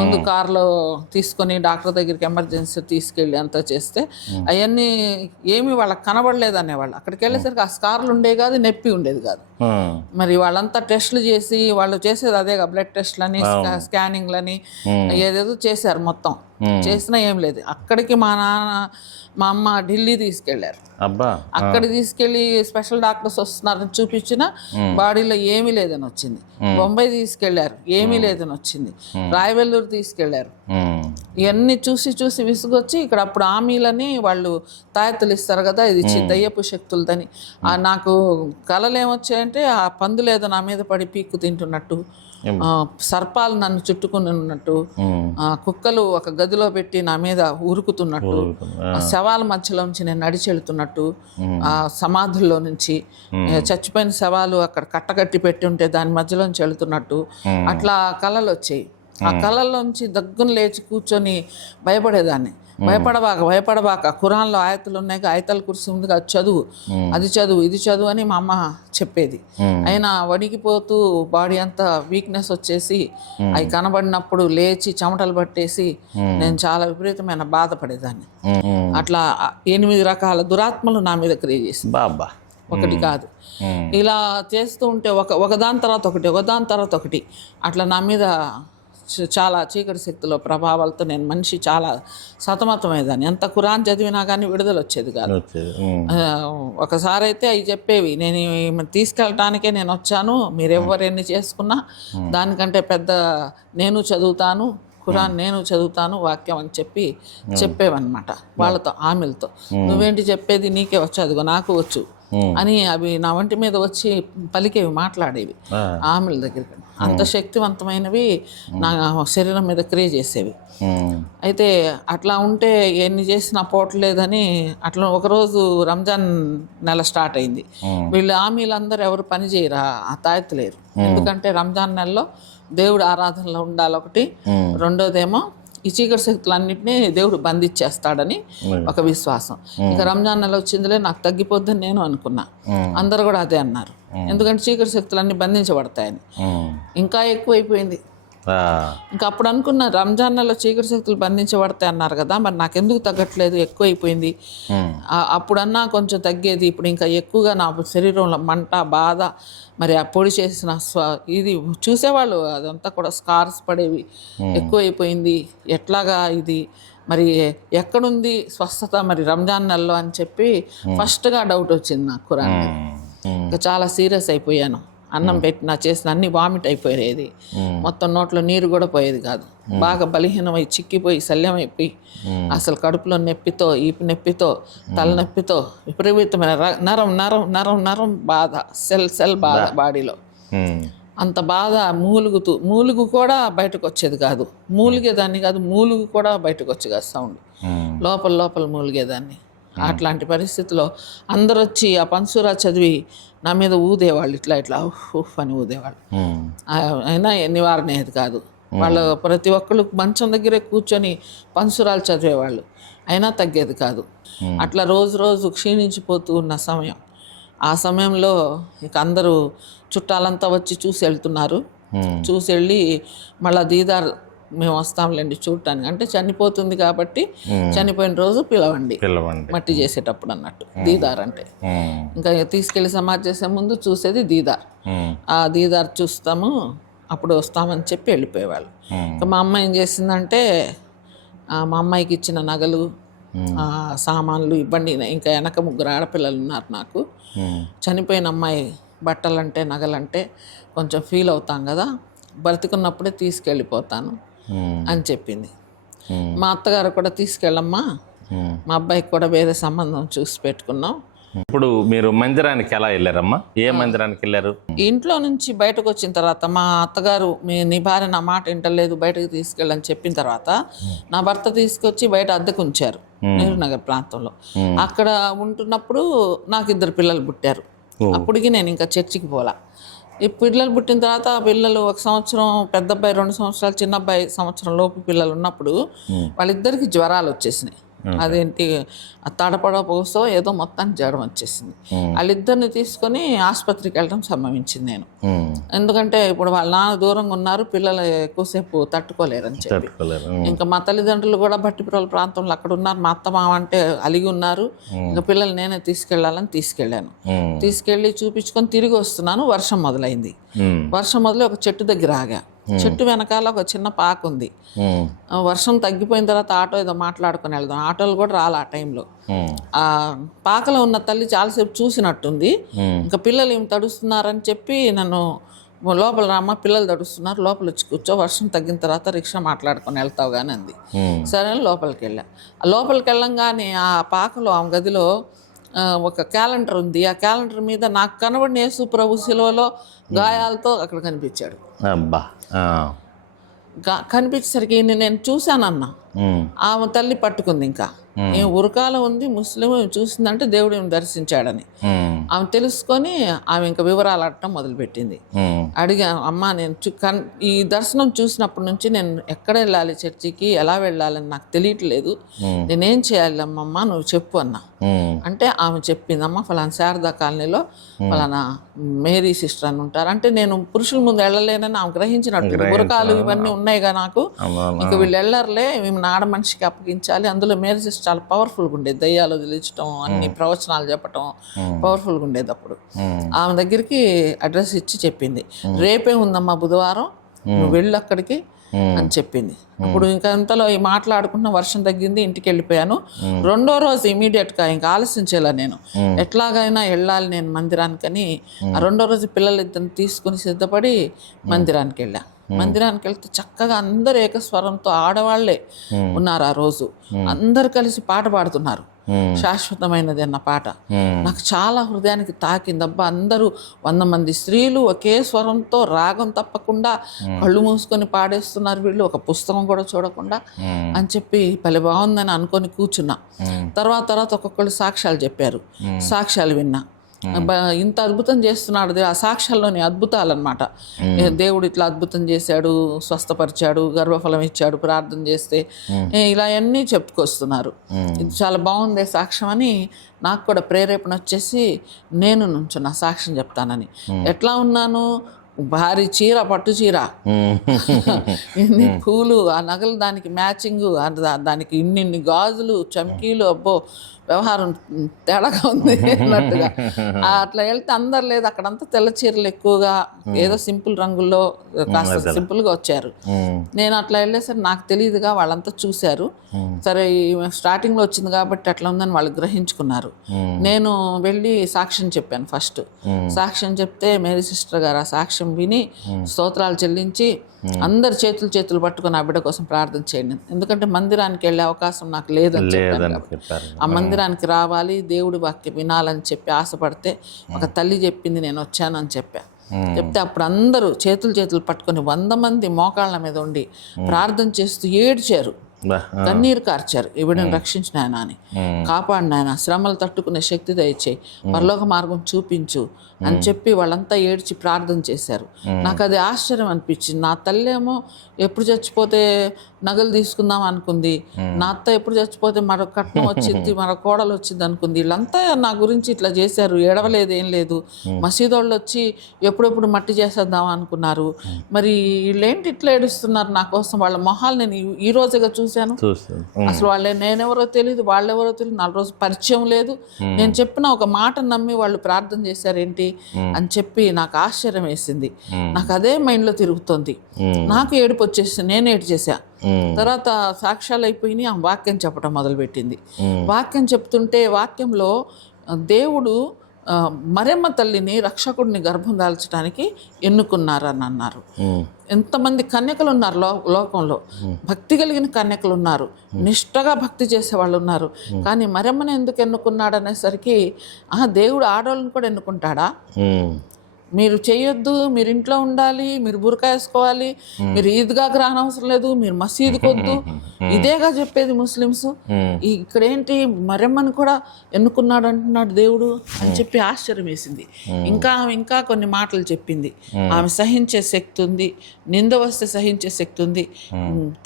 ముందు కారులో తీసుకొని డాక్టర్ దగ్గరికి ఎమర్జెన్సీ తీసుకెళ్ళి అంతా చేస్తే అవన్నీ ఏమి వాళ్ళకి కనబడలేదు అనేవాళ్ళు. అక్కడికి వెళ్ళేసరికి ఆ స్కార్లు ఉండేవి కాదు, నొప్పి ఉండేది కాదు. మరి వాళ్ళంతా టెస్టులు చేసి, వాళ్ళు చేసేది అదేగా, బ్లడ్ టెస్ట్లని, స్కానింగ్లని ఏదేదో చేశారు. మొత్తం చేసినా ఏం లేదు. అక్కడికి మా అమ్మ ఢిల్లీ తీసుకెళ్లారు. అక్కడ తీసుకెళ్లి స్పెషల్ డాక్టర్స్ వస్తున్నారని చూపించిన బాడీలో ఏమీ లేదని వచ్చింది. బొంబాయి తీసుకెళ్లారు, ఏమీ లేదని వచ్చింది. రాయవెల్లూరు తీసుకెళ్లారు. ఇవన్నీ చూసి విసుగొచ్చి ఇక్కడ అప్పుడు ఆమీలని వాళ్ళు తాయెత్తులు ఇస్తారు కదా, ఇది దయ్యపు శక్తులదని. నాకు కలలు ఏమొచ్చాయంటే ఆ పందులేదో నా మీద పడి పీక్కు తింటున్నట్టు, సర్పాలు నన్ను చుట్టుకుని ఉన్నట్టు, కుక్కలు ఒక గదిలో పెట్టి నా మీద ఉరుకుతున్నట్టు, శవాల మధ్యలోంచి నేను నడిచి వెళ్తున్నట్టు, ఆ సమాధుల్లో నుంచి చచ్చిపోయిన శవాలు అక్కడ కట్టకట్టి పెట్టి ఉంటే దాని మధ్యలోంచి వెళుతున్నట్టు అట్లా కళలు వచ్చాయి. ఆ కళల్లోంచి దగ్గును లేచి కూర్చొని భయపడేదాన్ని. భయపడబాక ఖురాన్లో ఆయతులు ఉన్నాయి, ఆయతల్ కుర్సీ ఉంది, అది చదువు, ఇది చదువు అని మా అమ్మ చెప్పేది. అయినా వణికిపోతూ బాడీ అంతా వీక్నెస్ వచ్చేసి అవి కనబడినప్పుడు లేచి చెమటలు పట్టేసి నేను చాలా విపరీతమైన బాధపడేదాన్ని. అట్లా 8 రకాల దురాత్మలు నా మీద క్రియేట్ చేసి, ఒకటి కాదు, ఇలా చేస్తూ ఉంటే ఒకదాని తర్వాత ఒకటి అట్లా నా మీద చాలా చీకటి శక్తుల ప్రభావాలతో నేను మనిషి చాలా సతమతమయ్యేదాన్ని. ఎంత ఖురాన్ చదివినా కానీ విడుదల వచ్చేది కాదు. ఒకసారి అయితే అవి చెప్పేవి, నేను తీసుకెళ్ళటానికే నేను వచ్చాను, మీరెవ్వరు ఎన్ని చేసుకున్నా దానికంటే పెద్ద నేను చదువుతాను, ఖురాన్ నేను చదువుతాను వాక్యం అని చెప్పేవన్నమాట వాళ్ళతో, ఆమెలతో. నువ్వేంటి చెప్పేది, నీకే వచ్చు, అదిగో నాకు వచ్చు అని అవి నా వంటి మీద వచ్చి పలికేవి, మాట్లాడేవి ఆమెల దగ్గరికి. అంత శక్తివంతమైనవి నా శరీరం మీద క్రియ చేసేవి. అయితే అట్లా ఉంటే ఎన్ని చేసినా పోవట్లేదని అట్లా ఒకరోజు రంజాన్ నెల స్టార్ట్ అయింది. వీళ్ళు హామీలందరూ ఎవరు పని చేయరా, ఆ తాయెత్తలేరు. ఎందుకంటే రంజాన్ నెలలో దేవుడు ఆరాధనలో ఉండాలి ఒకటి, రెండోదేమో ఈ చీకటి శక్తులన్నింటినీ దేవుడు బంధించేస్తాడని ఒక విశ్వాసం. ఇక రంజాన్ నెల వచ్చిందిలే నాకు తగ్గిపోద్దని నేను అనుకున్నా. అందరు కూడా అదే అన్నారు, ఎందుకంటే చీకటి శక్తులన్నీ బంధించబడతాయని. ఇంకా ఎక్కువైపోయింది. ఇంకా అప్పుడు అనుకున్నా రంజాన్ నెలలో చీకటి శక్తులు బంధించబడతాయి అన్నారు కదా, మరి నాకెందుకు తగ్గట్లేదు, ఎక్కువైపోయింది. అప్పుడన్నా కొంచెం తగ్గేది, ఇప్పుడు ఇంకా ఎక్కువగా నా శరీరంలో మంట, బాధ. మరి ఆ పొడి చేసిన ఇది చూసేవాళ్ళు అదంతా కూడా స్కార్స్ పడేవి, ఎక్కువైపోయింది. ఎట్లాగా ఇది మరి ఎక్కడుంది స్వస్థత మరి రంజాన్ నెలలో అని చెప్పి ఫస్ట్గా డౌట్ వచ్చింది నాకు ఖురాన్ మీద. ఇంకా చాలా సీరియస్ అయిపోయాను. అన్నం పెట్టినా చేసిన అన్ని వామిట్ అయిపోయేది, మొత్తం నోట్లో నీరు కూడా పోయేది కాదు. బాగా బలహీనమై చిక్కిపోయి శల్యమైపోయి అసలు కడుపులో నొప్పితో, ఈపు నొప్పితో, తలనొప్పితో విపరీతమైన నరం నరం నరం నరం బాధ, సెల్ బాధ బాడీలో. అంత బాధ, మూలుగు కూడా బయటకు వచ్చేది కాదు. మూలిగేదాన్ని కాదు, మూలుగు కూడా బయటకు వచ్చేది కాదు, సౌండ్ లోపల మూలిగేదాన్ని. అట్లాంటి పరిస్థితిలో అందరూ వచ్చి ఆ పన్సూరా చదివి నా మీద ఊదేవాళ్ళు, ఇట్లా ఇట్లా ఉఫ్ అని ఊదేవాళ్ళు. అయినా నివారణ అయ్యేది కాదు. వాళ్ళు ప్రతి ఒక్కళ్ళు మంచం దగ్గరే కూర్చొని పన్సూరాలు చదివేవాళ్ళు, అయినా తగ్గేది కాదు. అట్లా రోజు క్షీణించిపోతూ ఉన్న సమయం. ఆ సమయంలో ఇక అందరూ చుట్టాలంతా వచ్చి చూసి వెళ్తున్నారు. చూసి వెళ్ళి మళ్ళీ దీదార్ మేము వస్తాంలేండి చూడటానికి, అంటే చనిపోతుంది కాబట్టి చనిపోయిన రోజు పిలవండి మట్టి చేసేటప్పుడు అన్నట్టు. దీదార్ అంటే ఇంకా తీసుకెళ్ళి సమాధి చేసే ముందు చూసేది దీదార్. ఆ దీదార్ చూస్తాము, అప్పుడు వస్తామని చెప్పి వెళ్ళిపోయేవాళ్ళు. ఇంకా మా అమ్మ ఏం చేసిందంటే మా అమ్మాయికి ఇచ్చిన నగలు, సామాన్లు ఇవ్వండి. ఇంకా వెనక 3 ఆడపిల్లలు ఉన్నారు నాకు. చనిపోయిన అమ్మాయి బట్టలంటే నగలంటే కొంచెం ఫీల్ అవుతాం కదా, బ్రతికున్నప్పుడే తీసుకెళ్ళిపోతాను అని చెప్పింది. మా అత్తగారు కూడా తీసుకెళ్ళమ్మా, మా అబ్బాయికి కూడా వేరే సంబంధం చూసి పెట్టుకున్నాం. ఇప్పుడు మీరు మందిరానికి ఎలా వెళ్ళారమ్మా? ఏ మందిరానికి వెళ్ళారు? ఇంట్లో నుంచి బయటకు వచ్చిన తర్వాత మా అత్తగారు నీ భార్య నా మాట వింటలేదు, బయటకు తీసుకెళ్ళని చెప్పిన తర్వాత నా భర్త తీసుకొచ్చి బయట అద్దెకు ఉంచారు నెహ్రూ నగర్ ప్రాంతంలో. అక్కడ ఉంటున్నప్పుడు నాకు 2 పిల్లలు పుట్టారు. అప్పటికి నేను ఇంకా చర్చికి పోలా. ఈ పిల్లలు పుట్టిన తర్వాత ఆ పిల్లలు 1 సంవత్సరం, పెద్ద అబ్బాయి 2 సంవత్సరాలు, చిన్న అబ్బాయి 1 సంవత్సరం లోపు పిల్లలు ఉన్నప్పుడు వాళ్ళిద్దరికి జ్వరాలు వచ్చేసినాయి. అదేంటి తడపడపోసో ఏదో మొత్తానికి జ్వరం వచ్చేసింది. వాళ్ళిద్దరిని తీసుకొని ఆసుపత్రికి వెళ్ళడం సంభవించింది నేను. ఎందుకంటే ఇప్పుడు వాళ్ళ నాన్న దూరంగా ఉన్నారు, పిల్లలు ఎక్కువసేపు తట్టుకోలేరని చెప్పి. ఇంకా మా తల్లిదండ్రులు కూడా భట్టిపురాల ప్రాంతంలో అక్కడ ఉన్నారు. మా అత్త మామ అంటే అలిగి ఉన్నారు. ఇంకా పిల్లలు నేనే తీసుకెళ్ళాలని తీసుకెళ్ళాను. తీసుకెళ్ళి చూపించుకొని తిరిగి వస్తున్నాను. వర్షం మొదలైంది. వర్షం మొదలై ఒక చెట్టు దగ్గర ఆగా. చెట్టు వెనకాల ఒక చిన్న పాక ఉంది. వర్షం తగ్గిపోయిన తర్వాత ఆటో ఏదో మాట్లాడుకుని వెళ్దాం, ఆటోలు కూడా రాలే ఆ టైంలో. ఆ పాకలో ఉన్న తల్లి చాలాసేపు చూసినట్టుంది. ఇంకా పిల్లలు ఏమి తడుస్తున్నారని చెప్పి నన్ను లోపల రామ్మ, పిల్లలు తడుస్తున్నారు, లోపల వచ్చి కూర్చో, వర్షం తగ్గిన తర్వాత రిక్షా మాట్లాడుకొని వెళ్తావు కానీ అంది. సరే లోపలికి వెళ్ళా. లోపలికి వెళ్ళంగానే ఆ పాకలో, ఆ గదిలో ఒక క్యాలెండర్ ఉంది. ఆ క్యాలెండర్ మీద నాకు కనబడిన యేసు ప్రభు శిలువలో గాయాలతో అక్కడ కనిపించాడు. కనిపించేసరికి నేను చూశానన్నా. ఆమె తల్లి పట్టుకుంది. ఇంకా ఏం ఉరకాల ఉంది, ముస్లిం చూసిందంటే దేవుడు ఏమి దర్శించాడని ఆమె తెలుసుకొని ఆమె ఇంకా వివరాలు అడటం మొదలుపెట్టింది. అడిగా, అమ్మ నేను ఈ దర్శనం చూసినప్పటి నుంచి నేను ఎక్కడ వెళ్ళాలి, చర్చికి ఎలా వెళ్ళాలని నాకు తెలియట్లేదు, నేనేం చేయాలి అమ్మమ్మ, నువ్వు చెప్పు అన్నా. అంటే ఆమె చెప్పింది, అమ్మ ఫలానా శారదా కాలనీలో ఫలానా మేరీ సిస్టర్ అని ఉంటారు. అంటే నేను పురుషుల ముందు వెళ్ళలేనని ఆమె గ్రహించినట్టు. బురకాలు ఇవన్నీ ఉన్నాయిగా నాకు, ఇంక వీళ్ళు వెళ్ళర్లే, మేము నాడ మనిషికి అప్పగించాలి. అందులో మేరీ సిస్టర్ చాలా పవర్ఫుల్గా ఉండేది, దయ్యాలు వదిలించడం, అన్ని ప్రవచనాలు చెప్పటం పవర్ఫుల్గా ఉండేది. అప్పుడు ఆమె దగ్గరికి అడ్రస్ ఇచ్చి చెప్పింది, రేపే ఉందమ్మా బుధవారం, నువ్వు వెళ్ళు అక్కడికి అని చెప్పింది. అప్పుడు ఇంకా అంతలో ఈ మాట్లాడుకున్న వర్షం తగ్గింది, ఇంటికి వెళ్ళిపోయాను. 2వ రోజు ఇమీడియట్గా ఇంకా ఆలోచించేలా నేను ఎట్లాగైనా వెళ్ళాలి నేను మందిరానికని. ఆ 2వ రోజు పిల్లలిద్దరిని తీసుకుని సిద్ధపడి మందిరానికి వెళ్ళా. మందిరానికి వెళ్తే చక్కగా అందరు ఏకస్వరంతో, ఆడవాళ్లే ఉన్నారు ఆ రోజు, అందరు కలిసి పాట పాడుతున్నారు. శాశ్వతమైనది అన్న పాట నాకు చాలా హృదయానికి తాకింది. అబ్బా, అందరూ 100 మంది స్త్రీలు ఒకే స్వరంతో రాగం తప్పకుండా కళ్ళు మూసుకొని పాడేస్తున్నారు వీళ్ళు, ఒక పుస్తకం కూడా చూడకుండా అని చెప్పి భలే బాగుందని అనుకొని కూర్చున్నా. తర్వాత ఒక్కొక్కళ్ళు సాక్ష్యాలు చెప్పారు, సాక్ష్యాలు విన్నా. ఇంత అద్భుతం చేస్తున్నాడు, ఆ సాక్ష్యాల్లోని అద్భుతాలు అనమాట. దేవుడు ఇట్లా అద్భుతం చేశాడు, స్వస్థపరిచాడు, గర్భఫలం ఇచ్చాడు ప్రార్థన చేస్తే, ఇలా అన్నీ చెప్పుకొస్తున్నారు. ఇది చాలా బాగుంది సాక్ష్యం అని నాకు కూడా ప్రేరేపణ వచ్చేసి నేను నుంచున్నా సాక్ష్యం చెప్తానని. ఎట్లా ఉన్నాను, భారీ చీర, పట్టు చీర, ఇన్ని పూలు, ఆ నగలు దానికి మ్యాచింగ్, దానికి ఇన్ని గాజులు, చమ్కీలు, అబ్బో వ్యవహారం తేడాగా ఉంది అన్నట్టుగా. అట్లా వెళ్తే అందరు లేదు, అక్కడంతా తెల్ల చీరలు ఎక్కువగా, ఏదో సింపుల్ రంగుల్లో కాస్త సింపుల్గా వచ్చారు. నేను అట్లా వెళ్ళేసరికి నాకు తెలియదుగా, వాళ్ళంతా చూశారు. సరే స్టార్టింగ్లో వచ్చింది కాబట్టి అట్లా ఉందని వాళ్ళు గ్రహించుకున్నారు. నేను వెళ్ళి సాక్ష్యం చెప్పాను ఫస్ట్. సాక్ష్యం చెప్తే మేరీ సిస్టర్ గారు ఆ సాక్ష్యం విని స్తోత్రాలు చెల్లించి, అందరు చేతులు పట్టుకొని ఆ బిడ్డ కోసం ప్రార్థన చేయండి, ఎందుకంటే మందిరానికి వెళ్ళే అవకాశం నాకు లేదని చెప్పారు. ఆ మందిరానికి రావాలి, దేవుడి వాక్యం వినాలని చెప్పి ఆశపడితే ఒక తల్లి చెప్పింది, నేను వచ్చానని చెప్పా. చెప్తే అప్పుడు అందరూ చేతులు పట్టుకొని 100 మంది మోకాళ్ళ మీద ఉండి ప్రార్థన చేస్తూ ఏడ్చారు, కన్నీరు కార్చారు. ఈవిడని రక్షించిన ఆయన అని, కాపాడిన ఆయన, శ్రమలు తట్టుకునే శక్తి దయచేయి, పరలోక మార్గం చూపించు అని చెప్పి వాళ్ళంతా ఏడ్చి ప్రార్థన చేశారు. నాకు అది ఆశ్చర్యం అనిపించింది. నా తల్లి ఏమో ఎప్పుడు చచ్చిపోతే నగలు తీసుకుందాం అనుకుంది, నా అత్త ఎప్పుడు చచ్చిపోతే మరొక కట్నం వచ్చింది, మరొక కోడలు వచ్చింది అనుకుంది. వీళ్ళంతా నా గురించి ఇట్లా చేశారు, ఏడవలేదు, ఏం లేదు. మసీదు వాళ్ళు వచ్చి ఎప్పుడెప్పుడు మట్టి చేసేద్దాం అనుకున్నారు. మరి వీళ్ళేంటి ఇట్లా ఏడుస్తున్నారు నా కోసం? వాళ్ళ మొహాలు నేను ఈ రోజుగా చూశాను. అసలు నేనెవరో తెలియదు, వాళ్ళెవరో తెలియదు, 4 రోజులు పరిచయం లేదు. నేను చెప్పిన ఒక మాట నమ్మి వాళ్ళు ప్రార్థన చేశారేంటి అని చెప్పి నాకు ఆశ్చర్యం వేసింది. నాకు అదే మైండ్లో తిరుగుతుంది. నాకు ఏడుపు వచ్చేసి నేను ఏడు చేశా. తర్వాత సాక్ష్యాలు అయిపోయినాయి, ఆ వాక్యం చెప్పడం మొదలుపెట్టింది. వాక్యం చెప్తుంటే వాక్యంలో దేవుడు మరియమ్మ తల్లిని రక్షకుడిని గర్భం దాల్చడానికి ఎన్నుకున్నారని అన్నారు. ఎంతమంది కన్యకలు ఉన్నారు లోకంలో, భక్తి కలిగిన కన్యకలు ఉన్నారు, నిష్టగా భక్తి చేసే వాళ్ళు ఉన్నారు. కానీ మరియమ్మని ఎందుకు ఎన్నుకున్నాడు అనేసరికి, దేవుడు ఆడవాళ్ళని కూడా ఎన్నుకుంటాడా? మీరు చేయొద్దు, మీరు ఇంట్లో ఉండాలి, మీరు బురకా వేసుకోవాలి, మీరు ఈద్గాకి రానవసరం లేదు, మీరు మసీదుకి వద్దు, ఇదేగా చెప్పేది ముస్లిమ్స్. ఇక్కడేంటి మరియమ్మని కూడా ఎన్నుకున్నాడు అంటున్నాడు దేవుడు అని చెప్పి ఆశ్చర్యం వేసింది. ఇంకా కొన్ని మాటలు చెప్పింది. ఆమె సహించే శక్తి ఉంది, నింద వస్తే సహించే శక్తి ఉంది.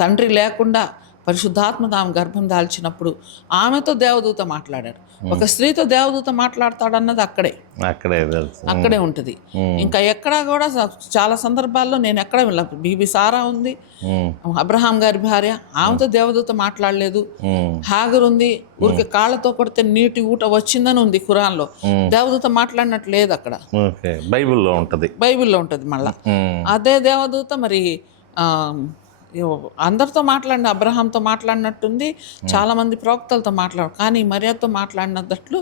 తండ్రి లేకుండా పరిశుద్ధాత్మతో ఆమె గర్భం దాల్చినప్పుడు ఆమెతో దేవదూత మాట్లాడాడు. ఒక స్త్రీతో దేవదూత మాట్లాడతాడన్నది అక్కడే ఉంటుంది. ఇంకా ఎక్కడా కూడా చాలా సందర్భాల్లో నేను ఎక్కడ వెళ్ళాను. బీబీ సారా ఉంది, అబ్రహాం గారి భార్య, ఆమెతో దేవదూత మాట్లాడలేదు. హాగర్ ఉంది, ఊరికి కాళ్ళతో కొడితే నీటి ఊట వచ్చిందని ఉంది ఖురాన్లో, దేవదూత మాట్లాడినట్టు లేదు అక్కడ. బైబిల్లో ఉంటుంది. మళ్ళా అదే దేవదూత మరి అందరితో మాట్లాడిన, అబ్రహాంతో మాట్లాడినట్టుంది, చాలామంది ప్రవక్తలతో కానీ మరియతో మాట్లాడినట్లు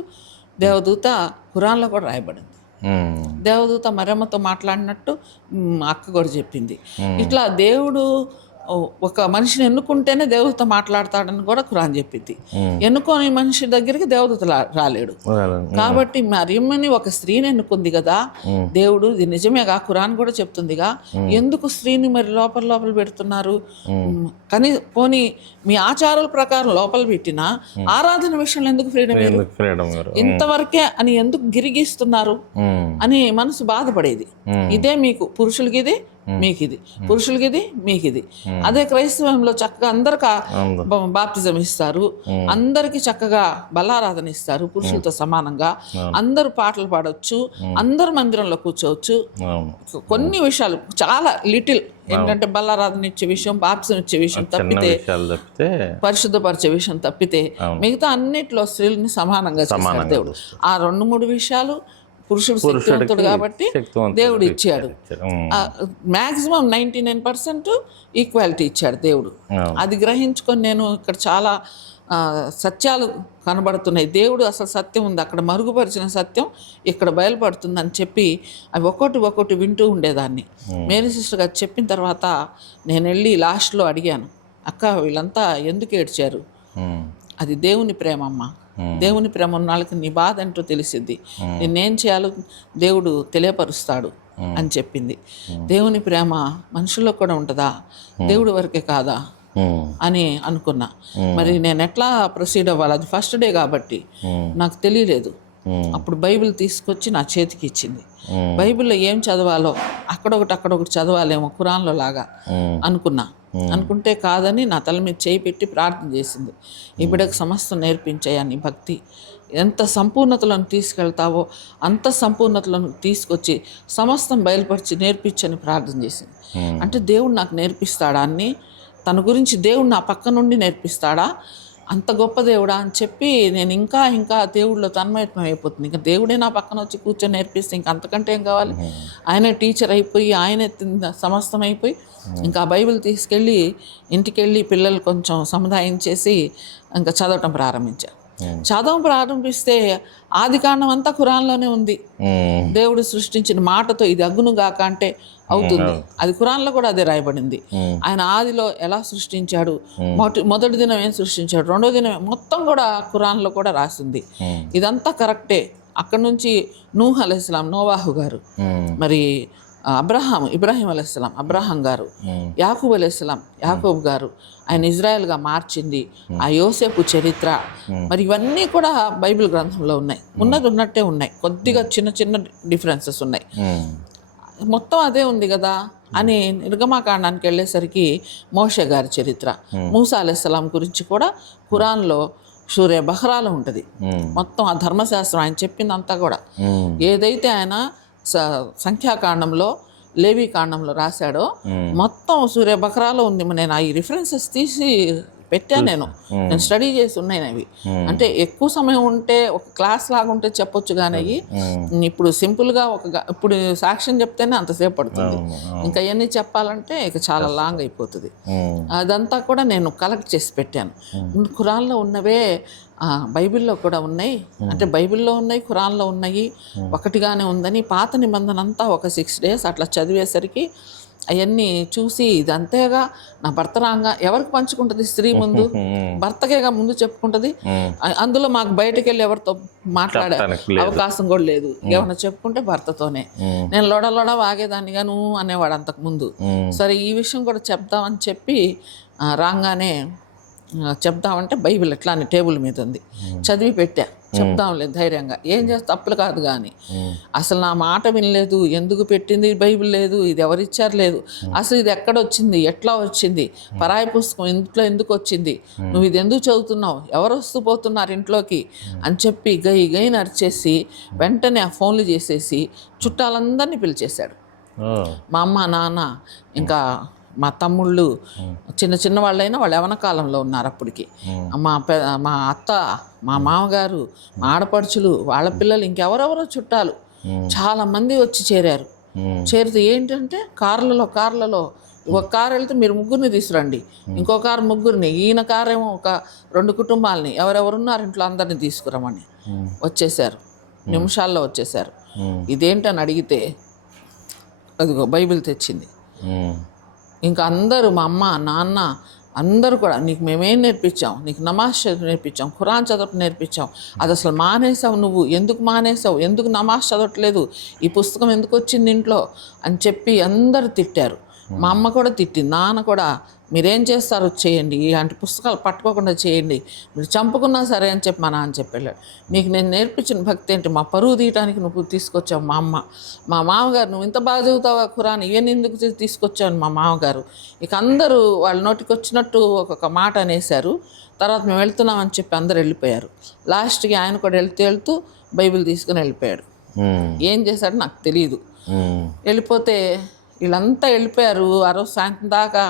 దేవదూత ఖురాన్లో కూడా రాయబడింది. దేవదూత మరియమ్మతో మాట్లాడినట్టు అక్క కూడా చెప్పింది. ఇట్లా దేవుడు ఒక మనిషిని ఎన్నుకుంటేనే దేవదూత మాట్లాడతాడని కూడా ఖురాన్ చెప్పింది. ఎన్నుకోని మనిషి దగ్గరికి దేవదూత రాలేడు. కాబట్టి మరియమ్మని ఒక స్త్రీని ఎన్నుకుంది కదా దేవుడు, ఇది నిజమేగా, ఖురాన్ కూడా చెప్తుందిగా, ఎందుకు స్త్రీని మరి లోపల పెడుతున్నారు? కానీ పోనీ మీ ఆచారాల ప్రకారం లోపల పెట్టినా ఆరాధన విషయంలో ఎందుకు ఫ్రీడమ్ ఇంతవరకే అని ఎందుకు గిరిగిస్తున్నారు అని మనసు బాధపడేది. ఇదే మీకు పురుషులకి ఇది, మీకిది, పురుషులకి ఇది, మీకిది. అదే క్రైస్తవంలో చక్కగా అందరికి బాప్తిజం ఇస్తారు, అందరికి చక్కగా బలారాధన ఇస్తారు, పురుషులతో సమానంగా అందరూ పాటలు పాడవచ్చు, అందరు మందిరంలో కూర్చోవచ్చు. కొన్ని విషయాలు చాలా లిటిల్ ఏంటంటే బలారాధన ఇచ్చే విషయం, బాప్తిజం ఇచ్చే విషయం తప్పితే, పరిశుద్ధపరిచే విషయం తప్పితే మిగతా అన్నిట్లో స్త్రీలని సమానంగా చేశాడు దేవుడు. ఆ 2-3 విషయాలు పురుషుడు శక్తివంతుడు కాబట్టి దేవుడు ఇచ్చాడు. మ్యాక్సిమం 99% ఈక్వాలిటీ ఇచ్చాడు దేవుడు. అది గ్రహించుకొని నేను ఇక్కడ చాలా సత్యాలు కనబడుతున్నాయి. దేవుడు అసలు సత్యం ఉంది, అక్కడ మరుగుపరిచిన సత్యం ఇక్కడ బయలుపడుతుందని చెప్పి అవి ఒక్కొక్కటి వింటూ ఉండేదాన్ని. మేరీ సిస్టర్ గారు చెప్పిన తర్వాత నేను వెళ్ళి లాస్ట్లో అడిగాను, అక్క వీళ్ళంతా ఎందుకు ఏడ్చారు? అది దేవుని ప్రేమమ్మ, దేవుని ప్రేమ ఉన్న వాళ్ళకి నీ బాధ ఏంటో తెలిసిద్ది, నిన్నేం చేయాలో దేవుడు తెలియపరుస్తాడు అని చెప్పింది. దేవుని ప్రేమ మనుషుల్లో కూడా ఉంటుందా, దేవుడి వరకే కాదా అని అనుకున్నా. మరి నేను ఎట్లా ప్రొసీడ్ అవ్వాలి, అది ఫస్ట్ డే కాబట్టి నాకు తెలియలేదు. అప్పుడు బైబిల్ తీసుకొచ్చి నా చేతికి ఇచ్చింది. బైబిల్లో ఏం చదవాలో అక్కడొకటి చదవాలేమో ఖురాన్లో లాగా అనుకుంటే కాదని నా తల మీద చేయి పెట్టి ప్రార్థన చేసింది. ఈ బిడ్డకు సమస్తం నేర్పించాయా నీ భక్తి, ఎంత సంపూర్ణతలను తీసుకెళ్తావో అంత సంపూర్ణతలను తీసుకొచ్చి సమస్తం బయలుపరిచి నేర్పించని ప్రార్థన చేసింది. అంటే దేవుడు నాకు నేర్పిస్తాడా అన్ని, తన గురించి దేవుడు నా పక్క నుండి నేర్పిస్తాడా, అంత గొప్ప దేవుడా అని చెప్పి నేను ఇంకా దేవుడిలో తన్మయత్వం అయిపోతుంది. ఇంకా దేవుడే నా పక్కన వచ్చి కూర్చొని నేర్పిస్తే ఇంకా అంతకంటే ఏం కావాలి. ఆయనే టీచర్ అయిపోయి ఆయనే సమస్తం అయిపోయి ఇంకా బైబిల్ తీసుకెళ్ళి ఇంటికెళ్ళి పిల్లలు కొంచెం సముదాయించేసి ఇంకా చదవటం ప్రారంభిస్తే ఆది కాండం అంతా ఖురాన్లోనే ఉంది. దేవుడు సృష్టించిన మాటతో ఇది అగ్గును గాక అంటే అవుతుంది. అది ఖురాన్లో కూడా అదే రాయబడింది. ఆయన ఆదిలో ఎలా సృష్టించాడు, మొదటి దినం ఏం సృష్టించాడు, రెండో దినం మొత్తం కూడా ఖురాన్లో కూడా రాసింది. ఇదంతా కరెక్టే. అక్కడి నుంచి నూహ్ అలైహిస్సలాం, నోవాహు గారు, మరి ఇబ్రాహీం అలైహిస్సలాం, అబ్రహాం గారు, యాకూబ్ అలైహిస్సలాం, యాకూబ్ గారు, ఆయన ఇజ్రాయెల్గా మార్చింది, ఆ యోసేపు చరిత్ర, మరి ఇవన్నీ కూడా బైబిల్ గ్రంథంలో ఉన్నాయి. ఉన్నట్టే ఉన్నాయి, కొద్దిగా చిన్న డిఫరెన్సెస్ ఉన్నాయి, మొత్తం అదే ఉంది కదా అని నిర్గమాకాండానికి వెళ్ళేసరికి మోషే గారి చరిత్ర, మూసా అలైహిస్సలాం గురించి కూడా ఖురాన్లో సూర్య బహ్రాలో ఉంటుంది. మొత్తం ఆ ధర్మశాస్త్రం ఆయన చెప్పిందంతా కూడా ఏదైతే ఆయన సంఖ్యాకాండంలో లేవి కాండంలో రాశాడో మొత్తం సూర్య బహ్రాలో ఉంది. నేను ఈ రిఫరెన్సెస్ తీసి పెట్టాను, నేను స్టడీ చేసి ఉన్నాయి అవి. అంటే ఎక్కువ సమయం ఉంటే ఒక క్లాస్ లాగా ఉంటే చెప్పొచ్చు, కానీ ఇప్పుడు సింపుల్గా ఇప్పుడు సాక్ష్యం చెప్తేనే అంతసేపు పడుతుంది. ఇంకా అవన్నీ చెప్పాలంటే ఇక చాలా లాంగ్ అయిపోతుంది. అదంతా కూడా నేను కలెక్ట్ చేసి పెట్టాను. ఖురాన్లో ఉన్నవే బైబిల్లో కూడా ఉన్నాయి, అంటే బైబిల్లో ఉన్నాయి, ఖురాన్లో ఉన్నాయి, ఒకటిగానే ఉందని. పాత నిబంధన అంతా ఒక 6 days అట్లా చదివేసరికి అవన్నీ చూసి ఇది అంతేగా, నా భర్త రాగా ఎవరికి పంచుకుంటుంది స్త్రీ ముందు, భర్తకేగా ముందు చెప్పుకుంటుంది. అందులో మాకు బయటకు వెళ్ళి ఎవరితో మాట్లాడే అవకాశం కూడా లేదు. ఏమన్నా చెప్పుకుంటే భర్తతోనే. నేను లొడ వాగేదాన్నిగా నువ్వు అనేవాడు అంతకు ముందు. సరే ఈ విషయం కూడా చెప్దామని చెప్పి రాగానే చెప్దామంటే బైబిల్ ఎట్లా అని టేబుల్ మీద ఉంది, చదివి పెట్టా. చెప్దాంలే ధైర్యంగా, ఏం చేస్తే తప్పులు కాదు కానీ అసలు నా మాట వినలేదు, ఎందుకు పెట్టింది బైబిల్ లేదు, ఇది ఎవరిచ్చారు లేదు, అసలు ఇది ఎక్కడొచ్చింది, ఎట్లా వచ్చింది, పరాయి పుస్తకం ఇంట్లో ఎందుకు వచ్చింది, నువ్వు ఇది ఎందుకు చదువుతున్నావు, ఎవరు వస్తూ పోతున్నారు ఇంట్లోకి అని చెప్పి గై నరిచేసి వెంటనే ఆ ఫోన్లు చేసేసి చుట్టాలందరినీ పిలిచేశాడు. మా అమ్మ, నాన్న, ఇంకా మా తమ్ముళ్ళు, చిన్న వాళ్ళైనా వాళ్ళు యవ్వన కాలంలో ఉన్నారు అప్పటికి. మా అత్త, మా మామగారు, మా ఆడపడుచులు, వాళ్ళ పిల్లలు, ఇంకెవరెవరో చుట్టాలు చాలామంది వచ్చి చేరారు. చేరితే ఏంటంటే కార్లలో ఒక కారు వెళ్తే మీరు 3 తీసుకురండి, ఇంకో కారు 3, ఈయన కారేమో ఒక 2 కుటుంబాలని, ఎవరెవరున్నారు ఇంట్లో అందరినీ తీసుకురమని వచ్చేసారు. నిమిషాల్లో వచ్చేసారు. ఇదేంటని అడిగితే అదిగో బైబిల్ తెచ్చింది. ఇంకా అందరూ, మా అమ్మ, నాన్న అందరూ కూడా, నీకు మేమేం నేర్పించాం, నీకు నమాజ్ నేర్పించాం, ఖురాన్ చదవటం నేర్పించాం, అది అసలు మానేసావు, నువ్వు ఎందుకు మానేసావు, ఎందుకు నమాజ్ చదవట్లేదు, ఈ పుస్తకం ఎందుకు వచ్చింది ఇంట్లో అని చెప్పి అందరూ తిట్టారు. మా అమ్మ కూడా తిట్టింది, నాన్న కూడా, మీరేం చేస్తారో చేయండి, ఇలాంటి పుస్తకాలు పట్టుకోకుండా చేయండి, మీరు చంపుకున్నా సరే అని చెప్పి మా నాన్న చెప్పాడు. నీకు నేను నేర్పించిన భక్తి ఏంటి, మా పరువు తీయటానికి నువ్వు తీసుకొచ్చావు. మా అమ్మ, మా మామగారు, నువ్వు ఇంత బాగా చదువుతావా ఖురాన్, ఇవన్నీ ఎందుకు తీసుకొచ్చావు మా మామగారు. ఇక అందరూ వాళ్ళ నోటికి వచ్చినట్టు ఒక్కొక్క మాట అనేశారు. తర్వాత మేము వెళ్తున్నామని చెప్పి అందరు వెళ్ళిపోయారు. లాస్ట్కి ఆయన కూడా వెళ్తూ బైబిల్ తీసుకుని వెళ్ళిపోయాడు. ఏం చేశాడో నాకు తెలియదు. వెళ్ళిపోతే వీళ్ళంతా వెళ్ళిపోయారు. ఆ రోజు సాయంత్రం దాకా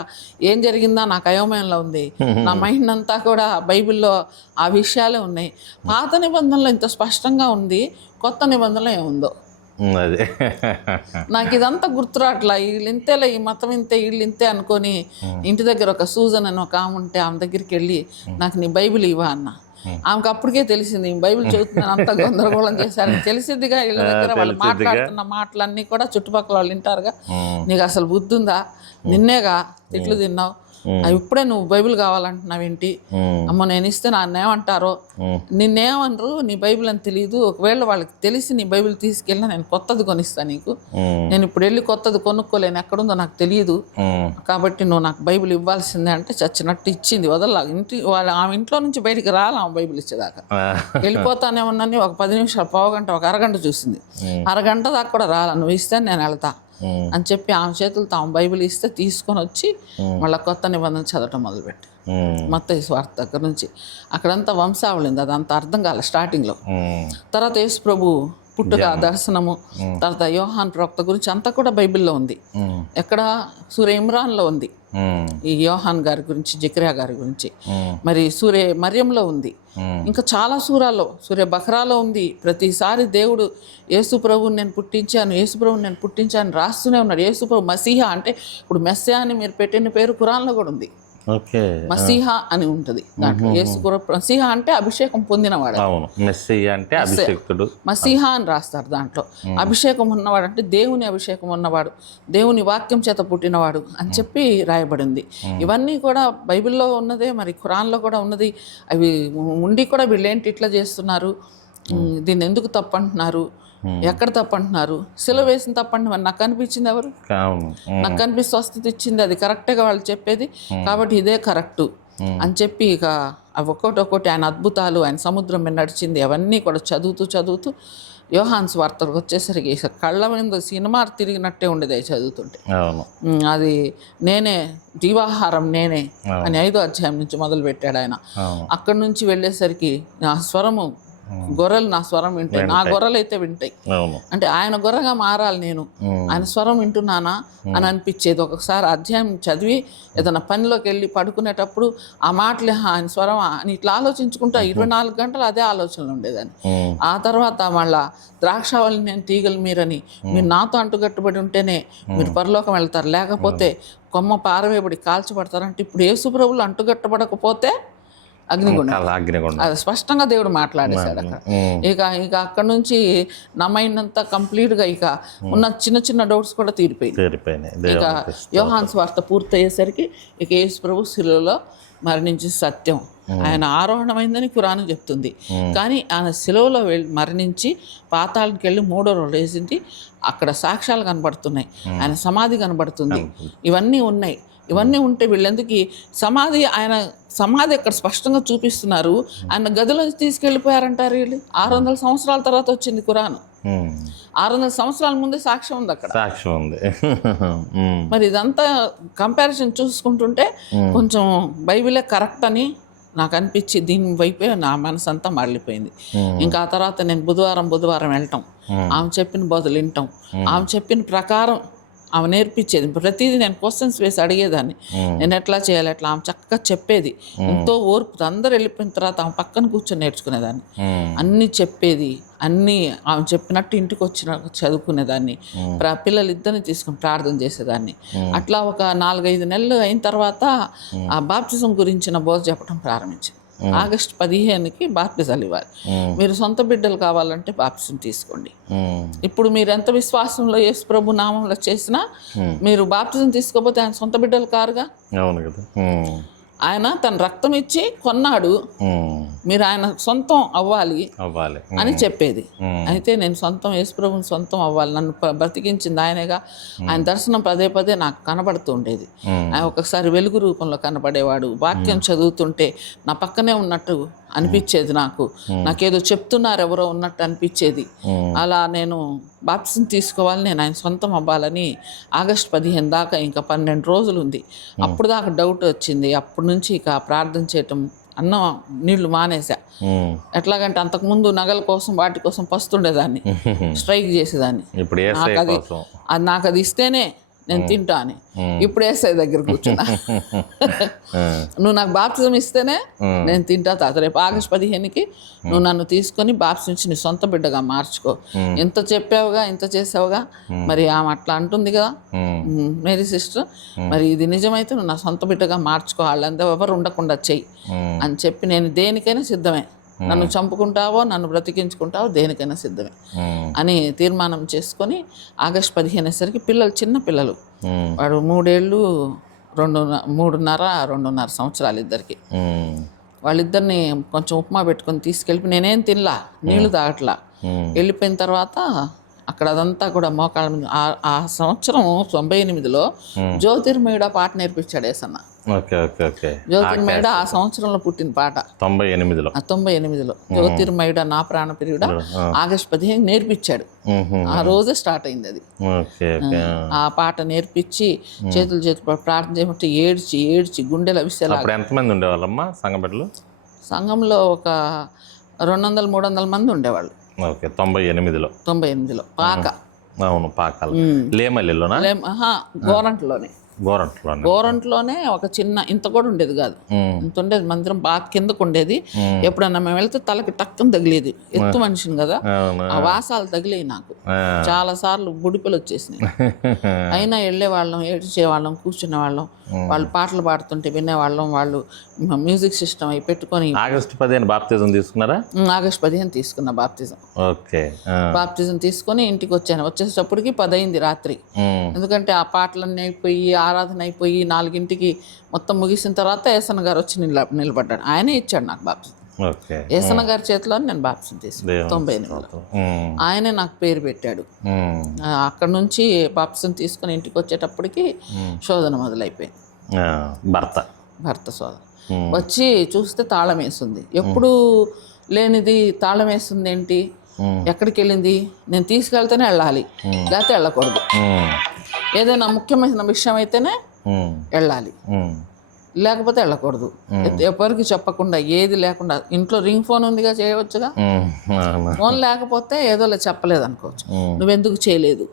ఏం జరిగిందా నాకు అయోమయంలో ఉంది. నా మైండ్ అంతా కూడా బైబిల్లో ఆ విషయాలే ఉన్నాయి. పాత నిబంధనలో ఇంత స్పష్టంగా ఉంది, కొత్త నిబంధనలో ఏముందో నాకు ఇదంతా గుర్తురాట్లా. వీళ్ళు ఇంతేలే, ఈ మతం ఇంతే, వీళ్ళు ఇంతే అనుకొని ఇంటి దగ్గర ఒక సూజన్ అని ఒక ఆమె ఉంటే ఆమె దగ్గరికి వెళ్ళి నాకు నీ బైబిల్ ఇవ్వా అన్న. ఆమెకు అప్పటికే తెలిసింది బైబిల్ చదువుతున్నాను, అంత గందరగోళం చేశారని తెలిసిద్దిగా. వీళ్ళ దగ్గర వాళ్ళు మాట్లాడుతున్న మాటలన్నీ కూడా చుట్టుపక్కల వాళ్ళు వింటారుగా. నీకు అసలు బుద్ధి ఉందా, నిన్నేగా తిట్లు తిన్నావు, అవి ఇప్పుడే నువ్వు బైబిల్ కావాలంటున్నావేంటి, అమ్మో నేను ఇస్తే నన్నేమంటారో, నిన్నేమనరు, నీ బైబిల్ అని తెలియదు, ఒకవేళ వాళ్ళకి తెలిసి నీ బైబిల్ తీసుకెళ్ళినా నేను కొత్తది కొనిస్తాను నీకు, నేను ఇప్పుడు వెళ్ళి కొత్తది కొనుక్కోలేను, ఎక్కడుందో నాకు తెలియదు, కాబట్టి నువ్వు నాకు బైబిల్ ఇవ్వాల్సిందే అంటే చచ్చినట్టు ఇచ్చింది. వదలలా, ఆమె ఇంట్లో నుంచి బయటికి రాలి ఆమె బైబిల్ ఇచ్చేదాకా. వెళ్ళిపోతానేమన్నాని ఒక 10 నిమిషాలు, పావుగంట, ఒక అరగంట చూసింది. అరగంట దాకా కూడా రాలా, నువ్వు ఇస్తే నేను వెళ్తా అని చెప్పి ఆమె చేతులతో ఆమె బైబిల్ ఇస్తే తీసుకొని వచ్చి మళ్ళీ కొత్త నిబంధన చదవటం మొదలుపెట్టి మత్తయి సువార్త దగ్గర నుంచి అక్కడంతా వంశావళి ఉంది, అదంతా అర్థం కాలే స్టార్టింగ్లో. తర్వాత యేసు ప్రభు పుట్టుక దర్శనము, తర్వాత యోహాన్ ప్రవక్త గురించి అంతా కూడా బైబిల్లో ఉంది. ఎక్కడ సూర్య ఇమ్రాన్లో ఉంది ఈ యోహాన్ గారి గురించి, జకరియా గారి గురించి, మరి సూర్య మర్యంలో ఉంది, ఇంకా చాలా సూరాల్లో, సూర్య బకరాలో ఉంది. ప్రతిసారి దేవుడు యేసు ప్రభువుని నేను పుట్టించాను, యేసు ప్రభువుని నేను పుట్టించాను రాస్తూనే ఉన్నాడు. యేసు ప్రభు మసీహా అంటే, ఇప్పుడు మెస్సియా అని మీరు పెట్టిన పేరు ఖురాన్లో కూడా ఉంది, మసీహా అని ఉంటుంది దాంట్లో. యేసు మసీహా అంటే అభిషేకం పొందినవాడు, అంటే అభిషేకుడు, మసీహా అని రాస్తారు దాంట్లో. అభిషేకం ఉన్నవాడు అంటే దేవుని అభిషేకం ఉన్నవాడు, దేవుని వాక్యం చేత పుట్టినవాడు అని చెప్పి రాయబడింది. ఇవన్నీ కూడా బైబిల్లో ఉన్నదే, మరి ఖురాన్లో కూడా ఉన్నది. అవి ఉండి కూడా వీళ్ళేంటి ఇట్లా చేస్తున్నారు, దీన్ని ఎందుకు తప్పంటున్నారు, ఎక్కడ తప్పంటున్నారు, సిలువ వేసిన తప్పండి మరి నాకు అనిపించింది ఎవరు, నాకు కనిపిస్తే స్వస్థత ఇచ్చింది, అది కరెక్ట్గా వాళ్ళు చెప్పేది, కాబట్టి ఇదే కరెక్టు అని చెప్పి ఇక అవి ఒక్కొక్కటి ఆయన అద్భుతాలు, ఆయన సముద్రం మీద నడిచింది అవన్నీ కూడా చదువుతూ యోహాన్ సువార్తకు వచ్చేసరికి కళ్ళ మీద సినిమా తిరిగినట్టే ఉండేది చదువుతుంటే. అది నేనే జీవాహారం నేనే అని 5వ అధ్యాయం నుంచి మొదలు పెట్టాడు ఆయన. అక్కడి నుంచి వెళ్ళేసరికి నా స్వరము, గొర్రెలు నా స్వరం వింటాయి, నా గొర్రెలు అయితే వింటాయి అంటే ఆయన గొర్రెగా మారాలి నేను, ఆయన స్వరం వింటున్నానా అని అనిపించేది. ఒక్కొక్కసారి అధ్యాయం చదివి ఏదైనా పనిలోకి వెళ్ళి పడుకునేటప్పుడు ఆ మాటలే ఆయన స్వరం అని ఇట్లా ఆలోచించుకుంటా 24 గంటలు అదే ఆలోచనలు ఉండేదాన్ని. ఆ తర్వాత మళ్ళా ద్రాక్షావళి నేను తీగలు మీరని, మీరు నాతో అంటుగట్టుబడి ఉంటేనే మీరు పరలోకం వెళ్తారు, లేకపోతే కొమ్మ పారవేయబడి కాల్చబడతారంటే ఇప్పుడు యేసు ప్రభువులు అంటుగట్టబడకపోతే అగ్నిగుండం. అది స్పష్టంగా దేవుడు మాట్లాడేశాడు అక్కడ. ఇక అక్కడ నుంచి నా మైండ్ అంతా కంప్లీట్గా ఇక ఉన్న చిన్న డౌట్స్ కూడా తీరిపోయినాయి. ఇక యోహాన్ సువార్త పూర్తయ్యేసరికి ఇక యేసు ప్రభు శిలువలో మరణించి సత్యం, ఆయన ఆరోహణమైందని ఖురాను చెప్తుంది, కానీ ఆయన శిలువలో మరణించి పాతాళానికి వెళ్ళి 3వ రోజు వేసింది. అక్కడ సాక్ష్యాలు కనబడుతున్నాయి, ఆయన సమాధి కనబడుతుంది, ఇవన్నీ ఉన్నాయి. ఇవన్నీ ఉంటే వీళ్ళెందుకు ఆయన సమాధి ఎక్కడ స్పష్టంగా చూపిస్తున్నారు, ఆయన గదిలోంచి తీసుకెళ్ళిపోయారంటారు వీళ్ళు. 600 సంవత్సరాల తర్వాత వచ్చింది ఖురాను, 600 సంవత్సరాల ముందే సాక్ష్యం ఉంది అక్కడ, సాక్ష్యం ఉంది. మరి ఇదంతా కంపారిజన్ చూసుకుంటుంటే కొంచెం బైబిలే కరెక్ట్ అని నాకు అనిపించి దీని వైపే నా మనసు అంతా మళ్ళీపోయింది. ఇంకా ఆ తర్వాత నేను బుధవారం వెళ్ళటం, ఆమె చెప్పిన బదులు వినటం, ఆమె చెప్పిన ప్రకారం ఆమె నేర్పించేది. ప్రతిదీ నేను క్వశ్చన్స్ వేసి అడిగేదాన్ని, నేను ఎట్లా చేయాలి ఎట్లా, ఆమె చక్కగా చెప్పేది ఎంతో ఓర్పు. అందరు వెళ్ళిపోయిన తర్వాత ఆమె పక్కన కూర్చొని నేర్చుకునేదాన్ని, అన్నీ చెప్పేది, అన్నీ ఆమె చెప్పినట్టు ఇంటికి వచ్చిన చదువుకునేదాన్ని, పిల్లలిద్దరిని తీసుకుని ప్రార్థన చేసేదాన్ని. అట్లా ఒక 4-5 నెలలు అయిన తర్వాత ఆ బాప్టిజం గురించిన బోధ చెప్పడం ప్రారంభించింది. ఆగస్టు 15కి బాప్టిజాలు ఇవ్వాలి, మీరు సొంత బిడ్డలు కావాలంటే బాప్టిజం తీసుకోండి. ఇప్పుడు మీరు ఎంత విశ్వాసంలో యేసు ప్రభు నామంలో చేసినా మీరు బాప్టిజం తీసుకోకపోతే ఆయన సొంత బిడ్డలు కారుగా. ఆయన తన రక్తం ఇచ్చి కొన్నాడు, మీరు ఆయన సొంతం అవ్వాలి అని చెప్పేది. అయితే నేను సొంతం యేసు ప్రభుని సొంతం అవ్వాలి, నన్ను బ్రతికించింది ఆయనగా. ఆయన దర్శనం పదే నాకు కనబడుతూ ఉండేది. ఆయన ఒక్కొక్కసారి వెలుగు రూపంలో కనబడేవాడు, వాక్యం చదువుతుంటే నా పక్కనే ఉన్నట్టు అనిపించేది, నాకేదో చెప్తున్నారు ఎవరో ఉన్నట్టు అనిపించేది. అలా నేను బాప్టిజం తీసుకోవాలి, నేను ఆయన సొంతం అవ్వాలని ఆగస్టు 15 దాకా ఇంకా 12 రోజులు ఉంది. అప్పుడు దాకా డౌట్ వచ్చింది. అప్పటి నుంచి ఇక ప్రార్థన చేయటం, అన్నం నీళ్లు మానేసా. ఎట్లాగంటే అంతకుముందు నగల కోసం వాటి కోసం పస్తుండేదాన్ని, స్ట్రైక్ చేసేదాన్ని. నాకు అది ఇస్తేనే నేను తింటా అని. ఇప్పుడు ఏసై దగ్గర కూర్చున్నా, నువ్వు నాకు బాప్టిజం ఇస్తేనే నేను తింటా తాత. రేపు ఆగస్టు 15కి నువ్వు నన్ను తీసుకొని బాప్టిజం ఇచ్చి నీ సొంత బిడ్డగా మార్చుకో. ఎంత చెప్పావుగా, ఎంత చేసావుగా, మరి ఆమె అట్లా అంటుంది కదా మేరీ సిస్టర్, మరి ఇది నిజమైతే నువ్వు నా సొంత బిడ్డగా మార్చుకో, వాళ్ళంతా ఎవరు ఉండకుండా చెయ్యి అని చెప్పి, నేను దేనికైనా సిద్ధమే, నన్ను చంపుకుంటావో నన్ను బ్రతికించుకుంటావో దేనికైనా సిద్ధమే అని తీర్మానం చేసుకొని ఆగస్టు 15 అయ్యేసరికి పిల్లలు, చిన్న పిల్లలు, వాడు 3 ఏళ్ళు రెండున్నర సంవత్సరాలు ఇద్దరికి. వాళ్ళిద్దరిని కొంచెం ఉప్మా పెట్టుకొని తీసుకెళ్ళి నేనేం తినలా, నీళ్లు తాగట్లా. వెళ్ళిపోయిన తర్వాత అక్కడ అదంతా కూడా మోకాళ్ళ మీద ఆ సంవత్సరం 98లో జ్యోతిర్మయుడ పాట నేర్పించాడు ఏసన్న. జ్యోతిర్మయుడ ఆ సంవత్సరంలో పుట్టిన పాట 98లో. జ్యోతిర్మయుడ నా ప్రాణ ప్రియుడ ఆగస్టు 15 నేర్పించాడు. ఆ రోజే స్టార్ట్ అయింది అది. ఆ పాట నేర్పించి చేతులు ప్రార్థన చేయమంటే ఏడ్చి గుండెలు అవిసేలా. ఎంతమంది ఉండేవాళ్ళమ్మా సంఘం బిడ్డలు? సంఘంలో ఒక 200-300 మంది ఉండేవాళ్ళు. 98లో పాక. అవును, పాకాలు. లేమల్లిలోనా? గోరంట్లోనే ఒక చిన్న ఇంత కూడా ఉండేది కాదు, ఇంత ఉండేది మందిరం. బాగా కిందకు ఉండేది. ఎప్పుడన్నా మేము వెళ్తే తలకి టక్కన తగిలేది. ఎత్తు మనిషిని కదా, ఆ వాసాలు తగిలేవి నాకు. చాలా సార్లు బుడిపెలు వచ్చేసినాయి. అయినా వెళ్ళేవాళ్ళం, ఏడ్చేవాళ్ళం, కూర్చునే వాళ్ళం. వాళ్ళు పాటలు పాడుతుంటే వినేవాళ్ళం. వాళ్ళు మ్యూజిక్ సిస్టమ్ అవి పెట్టుకొని. ఆగస్టు 15 బాప్తిజం తీసుకున్నారా? ఆగస్టు 15 తీసుకున్నా బాప్తిజం. బాప్తిజం తీసుకొని ఇంటికి వచ్చాను. వచ్చేటప్పటికి 10 అయింది రాత్రి. ఎందుకంటే ఆ పాటలన్నీ అయిపోయి, ఆరాధన అయిపోయి 4ంటికి మొత్తం ముగిసిన తర్వాత ఏసన్న గారు వచ్చి నిలబడ్డాడు. ఆయనే ఇచ్చాడు నాకు బాప్తిజం. ఏసన్న గారి చేతిలో నేను బాప్తిజం తీసుకున్నాను 98లో. ఆయనే నాకు పేరు పెట్టాడు. అక్కడ నుంచి బాప్తిజం తీసుకుని ఇంటికి వచ్చేటప్పటికి శోధన మొదలైపోయింది. భర్త శోధన వచ్చి చూస్తే తాళం వేస్తుంది. ఎప్పుడు లేనిది తాళం వేస్తుంది ఏంటి, ఎక్కడికి వెళ్ళింది? నేను తీసుకెళ్తేనే వెళ్ళాలి, లేకపోతే వెళ్ళకూడదు. ఏదైనా ముఖ్యమైన విషయం అయితేనే వెళ్ళాలి, లేకపోతే వెళ్ళకూడదు. ఎవరికి చెప్పకుండా, ఏది లేకుండా. ఇంట్లో రింగ్ ఫోన్ ఉందిగా, చేయవచ్చుగా. ఫోన్ లేకపోతే ఏదోలే చెప్పలేదు అనుకోవచ్చు, నువ్వెందుకు చేయలేదు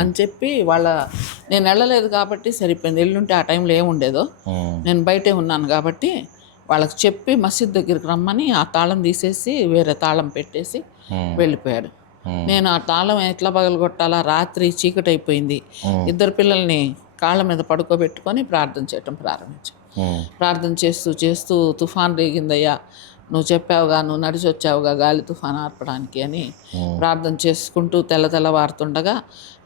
అని చెప్పి నేను వెళ్ళలేదు కాబట్టి సరిపోయింది. ఎల్లుంటే ఆ టైంలో ఏముండేదో, నేను బయటే ఉన్నాను కాబట్టి వాళ్ళకి చెప్పి మసీద్ దగ్గరికి రమ్మని ఆ తాళం తీసేసి వేరే తాళం పెట్టేసి వెళ్ళిపోయాడు. నేను ఆ తాళం ఎట్లా పగలగొట్టాలా, రాత్రి చీకటి అయిపోయింది. ఇద్దరు పిల్లల్ని కాళ్ళ మీద పడుకోబెట్టుకొని ప్రార్థన చేయటం ప్రారంభించాను. ప్రార్థన చేస్తూ తుఫాన్ రేగిందయ్యా, నువ్వు చెప్పావుగా, నువ్వు నడిచి వచ్చావుగా గాలి తుఫాన్ ఆర్పడానికి అని ప్రార్థన చేసుకుంటూ తెల్లవారుతుండగా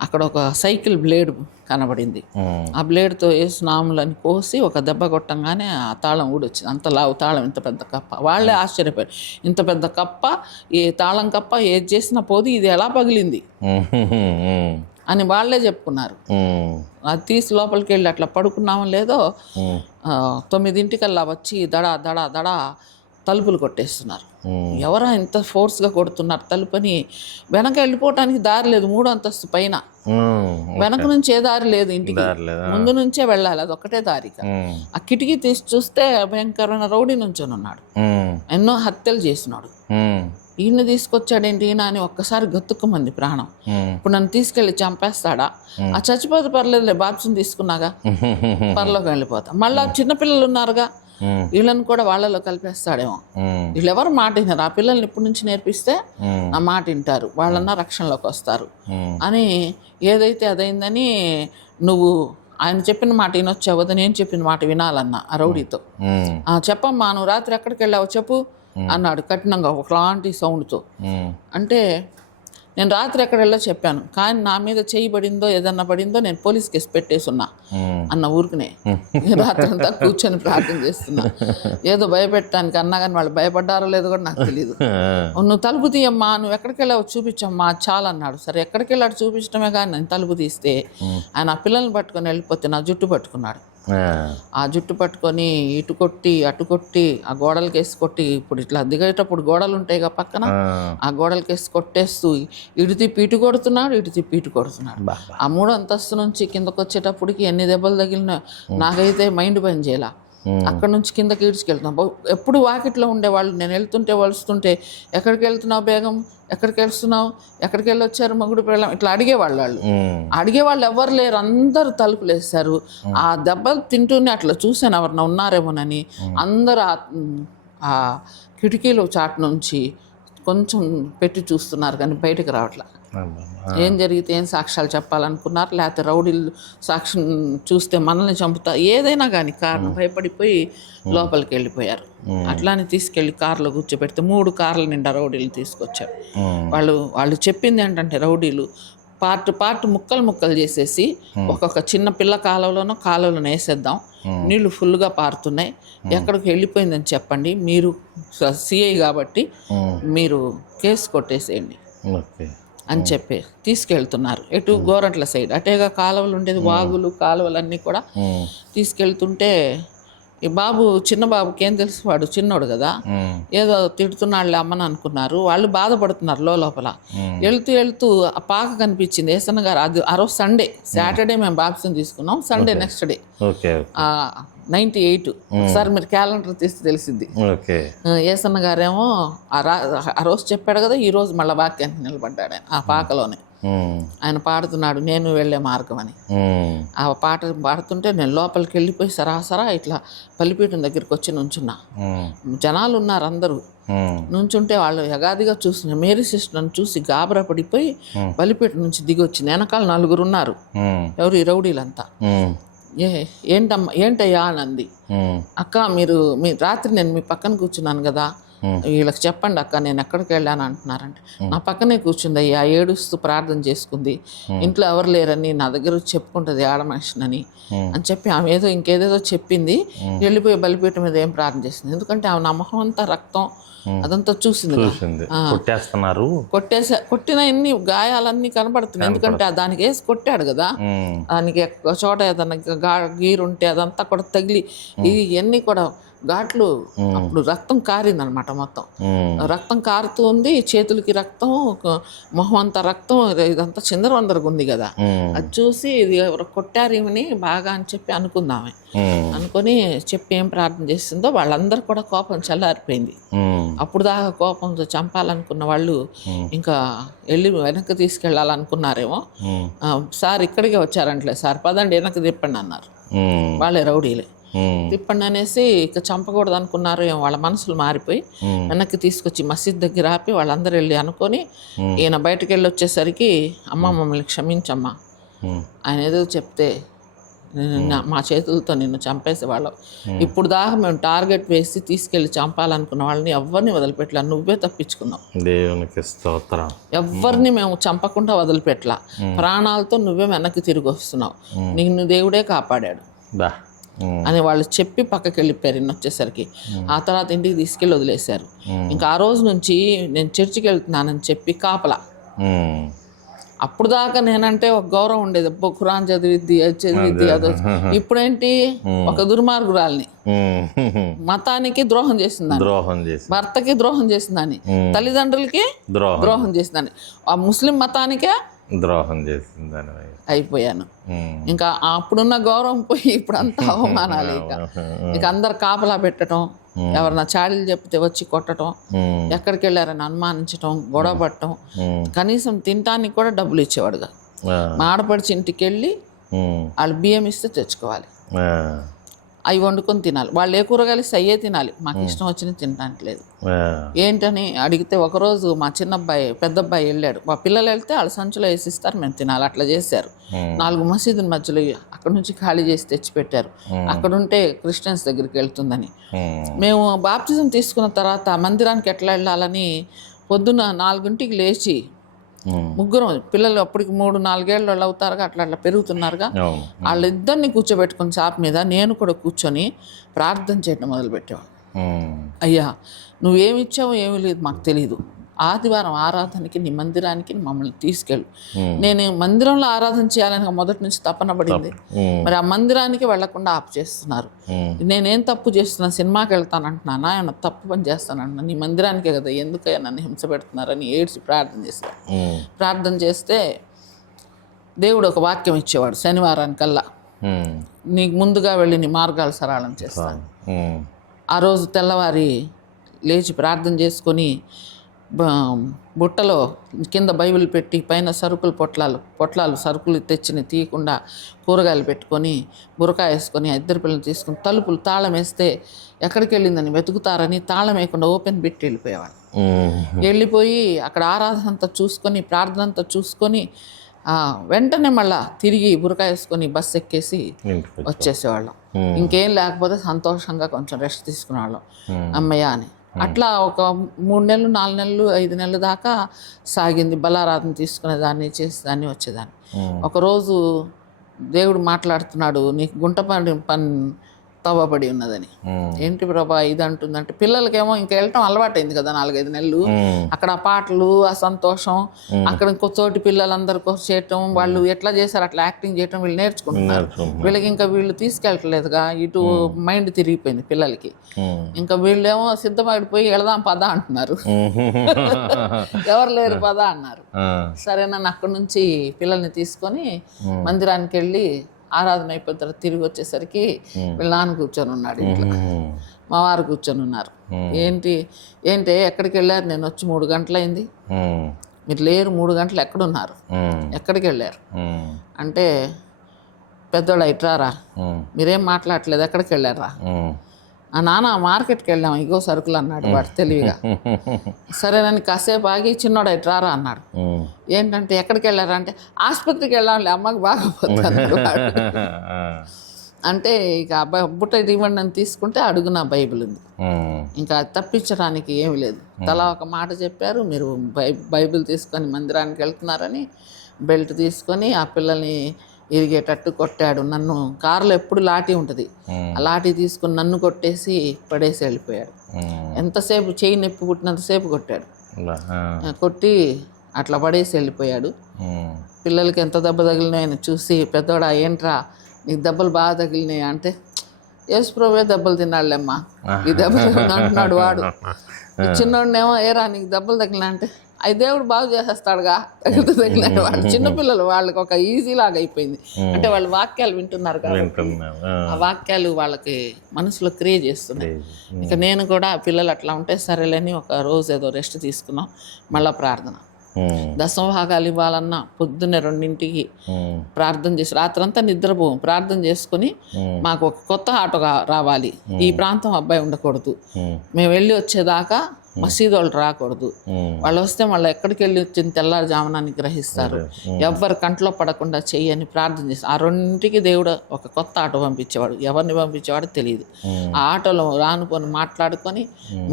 అక్కడ ఒక సైకిల్ బ్లేడ్ కనబడింది. ఆ బ్లేడ్తో యేసు నామములని కోసి ఒక దెబ్బ కొట్టంగానే ఆ తాళం ఊడొచ్చింది. అంత లావు తాళం, ఇంత పెద్ద కప్ప. వాళ్ళే ఆశ్చర్యపోయారు, ఇంత పెద్ద కప్ప, ఏ తాళం కప్ప, ఏది చేసినా పోదు, ఇది ఎలా పగిలింది అని వాళ్ళే చెప్పుకున్నారు. అది తీసి లోపలికి వెళ్ళి అట్లా పడుకున్నామో లేదో 9ంటికల్లా వచ్చి దడా దడా దడా తలుపులు కొట్టేస్తున్నారు. ఎవరా ఇంత ఫోర్స్గా కొడుతున్నారు తలుపని? వెనక వెళ్ళిపోవటానికి దారి లేదు, 3వ అంతస్తు పైన. వెనక నుంచి ఏ దారి లేదు ఇంటికి, ముందు నుంచే వెళ్ళాలి, అది ఒక్కటే దారిగా. ఆ కిటికీ తీసి చూస్తే భయంకరమైన రౌడీ నుంచొని ఉన్నాడు, ఎన్నో హత్యలు చేసినాడు. ఈయన్ని తీసుకొచ్చాడేంటి ఈయన అని ఒక్కసారి గతుక్కుమంది ప్రాణం. ఇప్పుడు నన్ను తీసుకెళ్ళి చంపేస్తాడా? ఆ చచ్చిపోతే పర్లేదులే, బాప్తిజం తీసుకున్నాగా, పరలోకి వెళ్ళిపోతా. మళ్ళీ చిన్నపిల్లలు ఉన్నారుగా, వీళ్ళని కూడా వాళ్ళలో కలిపేస్తాడేమో. వీళ్ళెవరు మాట విన్నారు? ఆ పిల్లల్ని ఇప్పటి నుంచి నేర్పిస్తే నా మాట వింటారు, వాళ్ళన్నా రక్షణలోకి వస్తారు అని. ఏదైతే అదైందని నువ్వు ఆయన చెప్పిన మాట వినొచ్చావు కదా, నేను చెప్పిన మాట వినాలన్నా ఆ రౌడీతో. చెప్పమ్మా, నువ్వు రాత్రి ఎక్కడికి వెళ్ళావు చెప్పు అన్నాడు కఠినంగా ఒకలాంటి సౌండ్తో. అంటే నేను రాత్రి ఎక్కడ వెళ్ళో చెప్పాను, కానీ నా మీద చేయబడిందో ఏదన్నా పడిందో నేను పోలీస్ కేసు పెట్టేసున్నా అన్న ఊరికనే. రాత్రి అంతా కూర్చొని ప్రార్థన చేస్తున్నా. ఏదో భయపెట్టడానికి అన్నా కానీ వాళ్ళు భయపడ్డారో లేదో కూడా నాకు తెలియదు. నువ్వు తలుపు తీయమ్మా, నువ్వు ఎక్కడికి వెళ్ళావు చూపించమ్మా చాలా అన్నాడు. సరే ఎక్కడికి వెళ్ళాడు చూపించడమే కానీ నేను తలుపు తీస్తే ఆయన ఆ పిల్లల్ని పట్టుకొని వెళ్ళిపోతే నా జుట్టు పట్టుకున్నాడు. ఆ జుట్టు పట్టుకొని ఇటు కొట్టి అటు కొట్టి ఆ గోడలకేసి కొట్టి, ఇప్పుడు ఇట్లా దిగేటప్పుడు గోడలు ఉంటాయి కదా పక్కన, ఆ గోడలకేసి కొట్టేస్తూ ఇటు తిప్పి ఇటు కొడుతున్నాడు, ఇటు తిప్పి ఇటు కొడుతున్నాడు. ఆ 3వ అంతస్తు నుంచి కిందకు వచ్చేటప్పటికి ఎన్ని దెబ్బలు తగిలినా నాకైతే మైండ్ పని చేయాల. అక్కడ నుంచి కిందకి ఈడ్చుకెళ్తున్నాం. ఎప్పుడు వాకిట్లో ఉండేవాళ్ళు, నేను వెళ్తుంటే వలుస్తుంటే ఎక్కడికి వెళ్తున్నావు బేగం, ఎక్కడికి వెళ్తున్నావు, ఎక్కడికి వెళ్ళొచ్చారు మగుడు పిల్లలు, ఇట్లా అడిగేవాళ్ళు. అడిగేవాళ్ళు ఎవరు లేరు, అందరూ తలుపులు వేస్తారు. ఆ దెబ్బలు తింటూనే అట్లా చూశాను ఎవరన్నా ఉన్నారేమోనని. అందరూ ఆ కిటికీలు చాటు నుంచి కొంచెం పెట్టి చూస్తున్నారు కానీ బయటకు రావట్లా. ఏం జరిగితే ఏం సాక్ష్యాలు చెప్పాలనుకున్నారు, లేకపోతే రౌడీలు సాక్ష్యం చూస్తే మనల్ని చంపుతా, ఏదైనా కానీ కారణం భయపడిపోయి లోపలికి వెళ్ళిపోయారు. అట్లానే తీసుకెళ్ళి కారులో కూర్చోబెడితే 3 కార్ల నిండా రౌడీలు తీసుకొచ్చారు. వాళ్ళు చెప్పింది ఏంటంటే రౌడీలు పార్ట్ ముక్కలు చేసేసి ఒక్కొక్క చిన్న పిల్ల కాలువలోనో వేసేద్దాం. నీళ్లు ఫుల్గా పారుతున్నాయి, ఎక్కడికి వెళ్ళిపోయిందని చెప్పండి, మీరు సిఐ కాబట్టి మీరు కేసు కొట్టేసేయండి అని చెప్పి తీసుకెళ్తున్నారు. ఎటు గోరంట్ల సైడ్ అటేగా కాలువలు ఉండేది, వాగులు కాలువలన్నీ కూడా తీసుకెళ్తుంటే ఈ బాబు చిన్న బాబుకి ఏం తెలుసు, వాడు చిన్నోడు కదా, ఏదో తిడుతున్నాళ్ళే అమ్మని అనుకున్నారు. వాళ్ళు బాధపడుతున్నారు లోపల. వెళ్తూ ఆ పాక కనిపించింది. ఏసన్న గారు అది ఆ రోజు సాటర్డే మేము బాప్సం తీసుకున్నాం, సండే నెక్స్ట్ డే 98. ఒకసారి మీరు క్యాలెండర్ తీస్తే తెలిసిద్ది. ఏసన్న గారేమో ఆ రోజు చెప్పాడు కదా, ఈ రోజు మళ్ళీ వాక్యానికి నిలబడ్డాడు ఆయన ఆ పాకలోనే. ఆయన పాడుతున్నాడు నేను వెళ్ళే మార్గం అని. ఆ పాట పాడుతుంటే నేను లోపలికి వెళ్ళిపోయి సరాసరా ఇట్లా బలిపీఠం దగ్గరికి వచ్చి నుంచున్నా. జనాలు ఉన్నారు అందరూ. నుంచుంటే వాళ్ళు యగాదిగా చూస్తున్నారు. మేరీ సిస్టర్ని చూసి గాబరా పడిపోయి బలిపీఠం నుంచి దిగి వచ్చింది. వెనకాల 4 ఉన్నారు. ఎవరు ఈ రౌడీలంతా. ఏంటయ్యా అని అంది. అక్క మీ రాత్రి నేను మీ పక్కన కూర్చున్నాను కదా, వీళ్ళకి చెప్పండి అక్క నేను ఎక్కడికి వెళ్ళాను అంటున్నారంటే, నా పక్కనే కూర్చుంది అయ్యా, ఏడుస్తూ ప్రార్థన చేసుకుంది, ఇంట్లో ఎవరు లేరని నా దగ్గర చెప్పుకుంటుంది ఆడ మనిషినని అని చెప్పి ఆమె ఇంకేదేదో చెప్పింది. వెళ్ళిపోయి బలిపీఠం మీద ఏం ప్రార్థన చేసింది. ఎందుకంటే ఆమె నా మొహం అంతా రక్తం అదంతా చూసింది. కొట్టిన ఇన్ని గాయాలన్నీ కనబడుతున్నాయి. ఎందుకంటే దానికి వేసి కొట్టాడు కదా, దానికి చోట ఏదన్నా గీరుంటే అదంతా కూడా తగిలి ఇవన్నీ కూడా ఘాట్లు. అప్పుడు రక్తం కారిందనమాట, మొత్తం రక్తం కారుతూ ఉంది, చేతులకి రక్తం, మొహం అంతా రక్తం, ఇదంతా చిందరవందరగా ఉంది కదా. అది చూసి ఇది ఎవరు కొట్టారు ఇవని బాగా అని చెప్పి అనుకుందామే. అనుకొని చెప్పి ఏం ప్రార్థన చేసిందో వాళ్ళందరూ కూడా కోపం చల్లారిపోయింది. అప్పుడు దాకా కోపంతో చంపాలనుకున్న వాళ్ళు ఇంకా వెళ్ళి వెనక్కి తీసుకెళ్ళాలనుకున్నారేమో. సార్ ఇక్కడికే వచ్చారంటలే సార్, పదండి వెనక్కి తిప్పండి అన్నారు. వాళ్ళే రౌడీలే. తిప్పండి అనేసి ఇక చంపకూడదు అనుకున్నారు. వాళ్ళ మనసులు మారిపోయి వెనక్కి తీసుకొచ్చి మసీద్ దగ్గర ఆపి వాళ్ళందరూ వెళ్ళి అనుకొని ఈయన బయటకు వెళ్ళి వచ్చేసరికి అమ్మ మమ్మల్ని క్షమించమ్మా, ఆయన ఏదో చెప్తే మా చేతులతో నిన్ను చంపేసేవాళ్ళం. ఇప్పుడు దాకా మేము టార్గెట్ వేసి తీసుకెళ్లి చంపాలనుకున్న వాళ్ళని ఎవరిని వదిలిపెట్టలా, నువ్వే తప్పించుకున్నావు. దేవునికి స్తోత్రం. ఎవరిని మేము చంపకుండా వదిలిపెట్టలా, ప్రాణాలతో నువ్వే వెనక్కి తిరిగి వస్తున్నావు, నిన్ను దేవుడే కాపాడాడు అని వాళ్ళు చెప్పి పక్కకి వెళ్ళిపోయారు. ఇన్ని వచ్చేసరికి ఆ తర్వాత ఇంటికి తీసుకెళ్ళి వదిలేశారు. ఇంకా ఆ రోజు నుంచి నేను చర్చికి వెళ్తున్నానని చెప్పి కాపలా. అప్పుడు దాకా నేనంటే ఒక గౌరవం ఉండేది, ఖురాన్ చదివిద్ది అదో. ఇప్పుడేంటి ఒక దుర్మార్గురాల్ని, మతానికి ద్రోహం చేసిందని, భర్తకి ద్రోహం చేసిందని, తల్లిదండ్రులకి ద్రోహం చేసిందని, ఆ ముస్లిం మతానికే ద్రోహం చేసిందని అయిపోయాను. ఇంకా అప్పుడున్న గౌరవం పోయి ఇప్పుడు అంతా అవమానాలు. ఇక అందరు కాపలా పెట్టడం, ఎవరన్నా చాడీలు చెప్తే వచ్చి కొట్టడం, ఎక్కడికి వెళ్ళారని అనుమానించడం, గొడవ పట్టడం. కనీసం తినటానికి కూడా డబ్బులు ఇచ్చేవాడుగా. మా ఆడపడిచి ఇంటికి వెళ్ళి వాళ్ళు బియ్యం ఇస్తే తెచ్చుకోవాలి, అవి వండుకొని తినాలి. వాళ్ళు ఏ కూరగాయలు అయ్యే తినాలి, మాకు ఇష్టం వచ్చిన తినడానికి లేదు. ఏంటని అడిగితే ఒకరోజు మా పెద్ద అబ్బాయి వెళ్ళాడు, మా పిల్లలు వెళ్తే వాళ్ళు సంచులో వేసిస్తారు, మేము తినాలి. అట్లా చేశారు. 4 మసీదుల మధ్యలో అక్కడ నుంచి ఖాళీ చేసి తెచ్చిపెట్టారు. అక్కడుంటే క్రిస్టియన్స్ దగ్గరికి వెళ్తుందని. మేము బాప్తిజం తీసుకున్న తర్వాత మందిరానికి ఎట్లా వెళ్ళాలని పొద్దున్న 4 లేచి ముగ్గురం పిల్లలు అప్పటికి 3-4 ఏళ్ళు వాళ్ళు అవుతారుగా, అట్లా పెరుగుతున్నారుగా, వాళ్ళిద్దరిని కూర్చోబెట్టుకుని చాప మీద నేను కూడా కూర్చొని ప్రార్థన చేయడం మొదలుపెట్టేవాడు. అయ్యా నువ్వేమి ఇచ్చావో ఏమీ లేదు మాకు తెలీదు, ఆదివారం ఆరాధనకి నీ మందిరానికి మమ్మల్ని తీసుకెళ్ళు. నేను మందిరంలో ఆరాధన చేయాలని మొదటి నుంచి తపన పడింది, మరి ఆ మందిరానికి వెళ్లకుండా ఆపు చేస్తున్నారు. నేనేం తప్పు చేస్తున్నా, సినిమాకి వెళ్తానంటున్నానా, ఏమన్నా తప్పు పని చేస్తానంటున్నా, నీ మందిరానికే కదా, ఎందుకయ్యా నన్ను హింస పెడుతున్నారని ఏడ్చి ప్రార్థన చేస్తాను. ప్రార్థన చేస్తే దేవుడు ఒక వాక్యం ఇచ్చేవాడు, శనివారానికల్లా నీకు ముందుగా వెళ్ళి నీ మార్గాలు సరళం చేస్తాను. ఆ రోజు తెల్లవారి లేచి ప్రార్థన చేసుకొని బుట్టలో కింద బైబిల్ పెట్టి పైన పొట్లాలు సరుకులు తెచ్చిన తీయకుండా కూరగాయలు పెట్టుకొని బురకాయ వేసుకొని 2 పిల్లలు తీసుకుని తలుపులు తాళం వేస్తే ఎక్కడికి వెళ్ళిందని వెతుకుతారని తాళం వేయకుండా ఓపెన్ పెట్టి వెళ్ళిపోయేవాడు. వెళ్ళిపోయి అక్కడ ఆరాధన అంతా చూసుకొని ప్రార్థన అంతా చూసుకొని వెంటనే మళ్ళా తిరిగి బురకాయ వేసుకొని బస్సు ఎక్కేసి వచ్చేసేవాళ్ళం. ఇంకేం లేకపోతే సంతోషంగా కొంచెం రెస్ట్ తీసుకునేవాళ్ళం. అమ్మయ్య అని అట్లా ఒక 3 నెలలు 4 నెలలు 5 నెలల దాకా సాగింది. బలారాధన తీసుకునేదాన్ని, చేసేదాన్ని, వచ్చేదాన్ని. ఒకరోజు దేవుడు మాట్లాడుతున్నాడు, నీకు గుంట పని తవ్వబడి ఉన్నదని. ఏంటి ప్రభా ఇది అంటుందంటే, పిల్లలకేమో ఇంకా వెళ్ళటం అలవాటైంది కదా 4-5 నెలలు. అక్కడ ఆ పాటలు, ఆ సంతోషం, అక్కడ ఇంకో తోటి పిల్లలందరికీ చేయటం, వాళ్ళు ఎట్లా చేశారు అట్లా యాక్టింగ్ చేయటం వీళ్ళు నేర్చుకుంటున్నారు. వీళ్ళకి ఇంకా వీళ్ళు తీసుకెళ్ళట్లేదుగా, ఇటు మైండ్ తిరిగిపోయింది పిల్లలకి. ఇంకా వీళ్ళేమో సిద్ధపడిపోయి వెళదాం పదా అంటున్నారు. ఎవరు లేరు పదా అన్నారు. సరే నన్ను అక్కడి నుంచి పిల్లల్ని తీసుకొని మందిరానికి వెళ్ళి ఆరాధన అయిపోయిన తర్వాత తిరిగి వచ్చేసరికి వీళ్ళ నాన్న కూర్చొని ఉన్నాడు ఇంట్లో, మా వారు కూర్చొని ఉన్నారు. ఏంటి ఎక్కడికి వెళ్ళారు? నేను వచ్చి 3 గంటలైంది, మీరు లేరు. 3 గంటలు ఎక్కడున్నారు? ఎక్కడికి వెళ్ళారు అంటే, పెద్దోళ్ళు ఇట్రారా, మీరేం మాట్లాడట్లేదు, ఎక్కడికి వెళ్ళారా? నాన్న మార్కెట్కి వెళ్ళాం, ఇగో సరుకులు అన్నాడు వాడు తెలివిగా. సరేనని కాసేపు ఆగి చిన్నోడు ఇట్రారా అన్నాడు. ఏంటంటే ఎక్కడికి వెళ్ళారా అంటే, ఆసుపత్రికి వెళ్ళాంలే అమ్మకి బాగోపోతాను వాడు. అంటే ఇక అబ్బాయి బుట్ట ఇవ్వండి అని తీసుకుంటే అడుగున బైబిల్ ఉంది. ఇంకా తప్పించడానికి ఏమి లేదు. తలా ఒక మాట చెప్పారు, మీరు బైబిల్ తీసుకొని మందిరానికి వెళ్తున్నారని బెల్ట్ తీసుకొని ఆ పిల్లల్ని ఇరిగేటట్టు కొట్టాడు. నన్ను కారులో ఎప్పుడు లాఠీ ఉంటుంది, ఆ లాఠీ తీసుకుని నన్ను కొట్టేసి పడేసి వెళ్ళిపోయాడు. ఎంతసేపు చేయి నొప్పి పుట్టినంతసేపు కొట్టాడు. కొట్టి అట్లా పడేసి వెళ్ళిపోయాడు. పిల్లలకి ఎంత దెబ్బ తగిలినాయని చూసి పెద్దోడా ఏంట్రా నీకు దెబ్బలు బాగా తగిలినాయి అంటే, యేసుప్రభువే దెబ్బలు తిన్నాడులేమ్మా, ఈ దెబ్బలు అంటున్నాడు వాడు. చిన్నోడినేమో ఏరా నీకు దెబ్బలు తగిలినా అంటే, అవి దేవుడు బాగు చేసేస్తాడుగా, తగిలినాడు వాడు. చిన్నపిల్లలు వాళ్ళకి ఒక ఈజీ లాగా అయిపోయింది. అంటే వాళ్ళు వాక్యాలు వింటున్నారు కాబట్టి ఆ వాక్యాలు వాళ్ళకి మనసులో క్రియేట్ చేస్తున్నాయి. ఇక నేను కూడా పిల్లలు అట్లా ఉంటే సరేలేని ఒక రోజు ఏదో రెస్ట్ తీసుకున్నాం. మళ్ళీ ప్రార్థన, దశమభాగాలు ఇవ్వాలన్నా పొద్దున్నే 2ంటికి ప్రార్థన చేసి రాత్రంతా నిద్రపోం, ప్రార్థన చేసుకుని మాకు ఒక కొత్త ఆటో రావాలి, ఈ ప్రాంతం అబ్బాయి ఉండకూడదు, మేము వెళ్ళి వచ్చేదాకా మసీదు వాళ్ళు రాకూడదు, వాళ్ళు వస్తే మళ్ళీ ఎక్కడికి వెళ్ళి వచ్చిన తెల్లారుజామున గ్రహిస్తారు, ఎవ్వరి కంట్లో పడకుండా చెయ్యని ప్రార్థన చేసి ఆ 2ంటికి దేవుడు ఒక కొత్త ఆటో పంపించేవాడు. ఎవరిని పంపించేవాడో తెలియదు. ఆ ఆటోలో రానుకొని మాట్లాడుకొని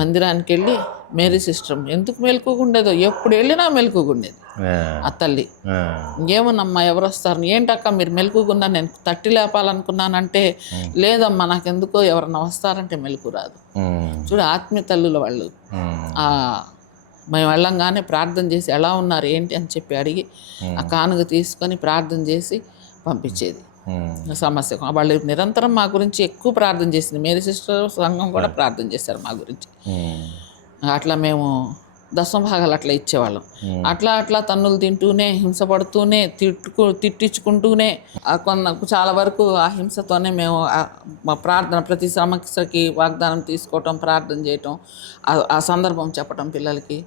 మందిరానికి వెళ్ళి మేరీ సిస్టర్ ఎందుకు మెలకుగుండేదో, ఎప్పుడు వెళ్ళినా మెలకుగుండేది ఆ తల్లి. ఏమోనమ్మా ఎవరు వస్తారు, ఏంటక్క మీరు మెలకుగున్నా, నేను తట్టి లేపాలనుకున్నానంటే లేదమ్మా నాకెందుకో ఎవరన్నా వస్తారంటే మెలకు రాదు. చూడు ఆత్మీయ తల్లుల వాళ్ళు. మేము వెళ్ళంగానే ప్రార్థన చేసి ఎలా ఉన్నారు ఏంటి అని చెప్పి అడిగి ఆ కానుక తీసుకొని ప్రార్థన చేసి పంపించేది. సమస్య వాళ్ళు నిరంతరం మా గురించి ఎక్కువ ప్రార్థన చేసింది. మేరీ సిస్టర్ సంఘం కూడా ప్రార్థన చేశారు మా గురించి. అట్లా మేము దశమభాగాలు అట్లా ఇచ్చేవాళ్ళం. అట్లా తన్నులు తింటూనే, హింసపడుతూనే, తిట్టించుకుంటూనే చాలా వరకు ఆ హింసతోనే మేము మా ప్రార్థన, ప్రతి సమస్యకి వాగ్దానం తీసుకోవటం, ప్రార్థన చేయటం, ఆ సందర్భం చెప్పటం పిల్లలకి,